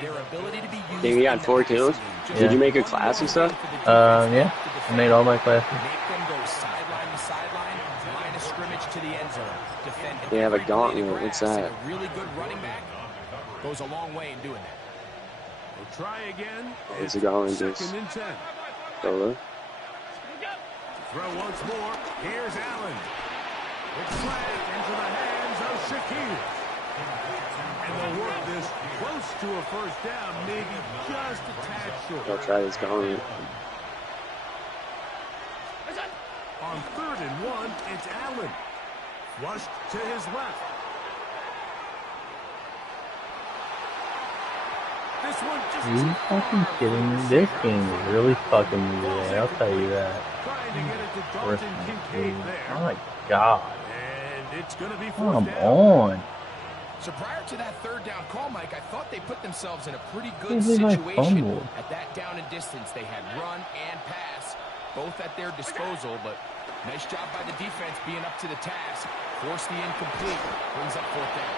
their ability to be used. Dang, you got 4 kills? Yeah. Did you make a class and stuff? Yeah. I made all my classes. Make them go sideline to sideline, line of scrimmage to the end zone. Defend. They have a gauntlet. What's that? A really good running back goes a long way in doing that. We'll try again. It's a gauntlet. Second and 10. Solo. Throw once more. Here's Allen. It's slammed into the hands of Shaquille. And they'll work this close to a first down, maybe just a tad short. I'll try this gauntlet. On 3rd and 1, it's Allen. Flushed to his left. This one just Are you fucking kidding me? This game is really fucking me today, I'll tell you that. Oh my god. And it's going to be Come on. So prior to that 3rd down call, Mike, I thought they put themselves in a pretty good situation. At that down and distance, they had run and pass, both at their disposal, but nice job by the defense being up to the task. Force the incomplete, brings up 4th down.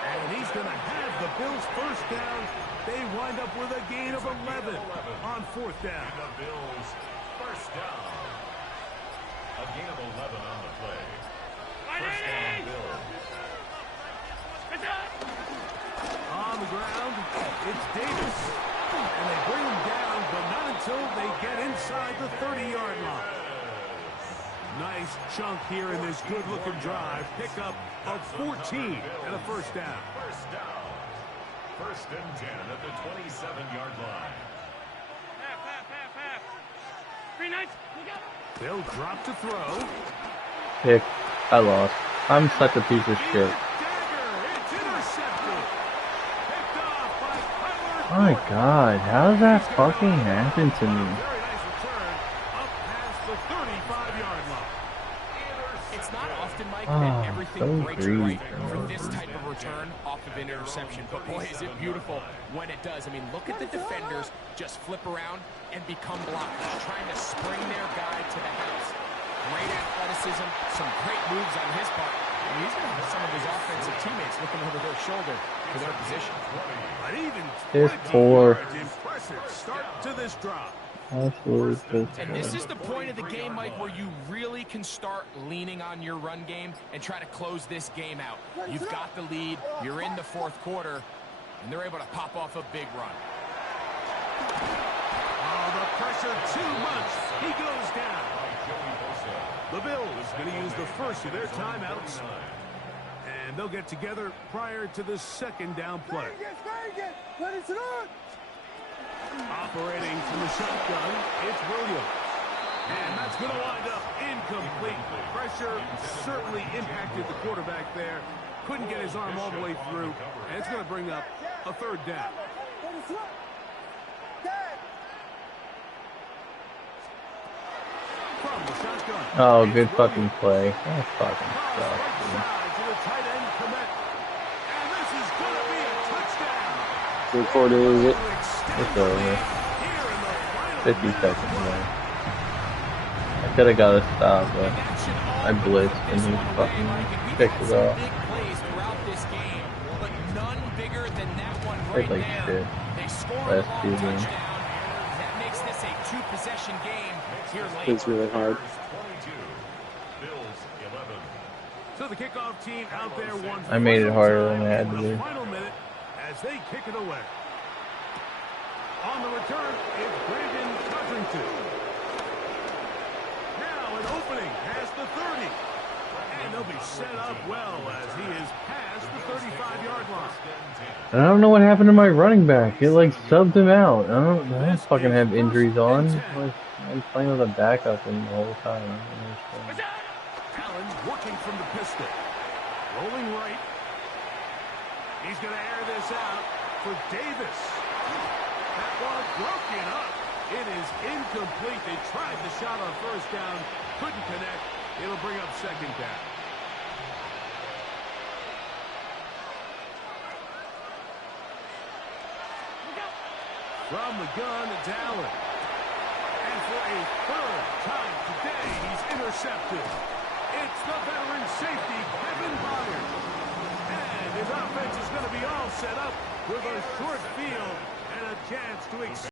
And he's going to have the Bills' first down. They wind up with a gain of 11 on 4th down. The Bills' first down. A gain of 11 on the play. First down, Bills. On the ground, it's Davis. And they bring him down, but not until they get inside the 30-yard line. Nice chunk here in this good-looking drive. Pickup of 14 and a first down. First down. 1st and 10 at the 27-yard line. They'll drop to throw. Pick. I lost. I'm such a piece of shit. My god, how does that fucking happen to me? It's not often, Mike, that everything breaks greedy. right for this type of return off of an interception. But boy, is it beautiful when it does. I mean, look at the defenders just flip around and become blockers, trying to spring their guy to the house. Great athleticism, some great moves on his part. And he's going to have some of his offensive teammates looking over their shoulder for their position. But even It's 4. impressive start to this drive. Absolutely. And this is the point of the game, Mike, where you really can start leaning on your run game and try to close this game out. You've got the lead, you're in the 4th quarter, and they're able to pop off a big run. Oh, the pressure too much. He goes down. The Bills going to use the first of their timeouts. And they'll get together prior to the 2nd down play. Operating from the shotgun, it's Williams. And that's going to wind up incomplete. Pressure certainly impacted the quarterback there. Couldn't get his arm all the way through. And it's going to bring up a 3rd down. From the shotgun. Oh, good fucking play. That fucking sucks, What quarter is it? It's over. 50 seconds away. I could have got a stop, but I blitzed and he fucking picked it off. Played like shit. Last 2 games. It's really hard. So the kickoff team out there won. I made it harder than I had to do. Final minute as they kick it away. On the return, it's Brandon Covington. Now an opening past the 30. And they'll be set up well as he is past the 35-yard line. I don't know what happened to my running back. It like subbed him out. I don't fucking have injuries on. I'm playing with a backup the whole time. Allen working from the pistol. Rolling right. He's going to air this out for Davis. That ball broken up. It is incomplete. They tried the shot on first down. Couldn't connect. It'll bring up 2nd down. From the gun, it's Allen. And for a 3rd time today, he's intercepted. It's the veteran safety, Kevin Byard. And His offense is going to be all set up with a short field and a chance to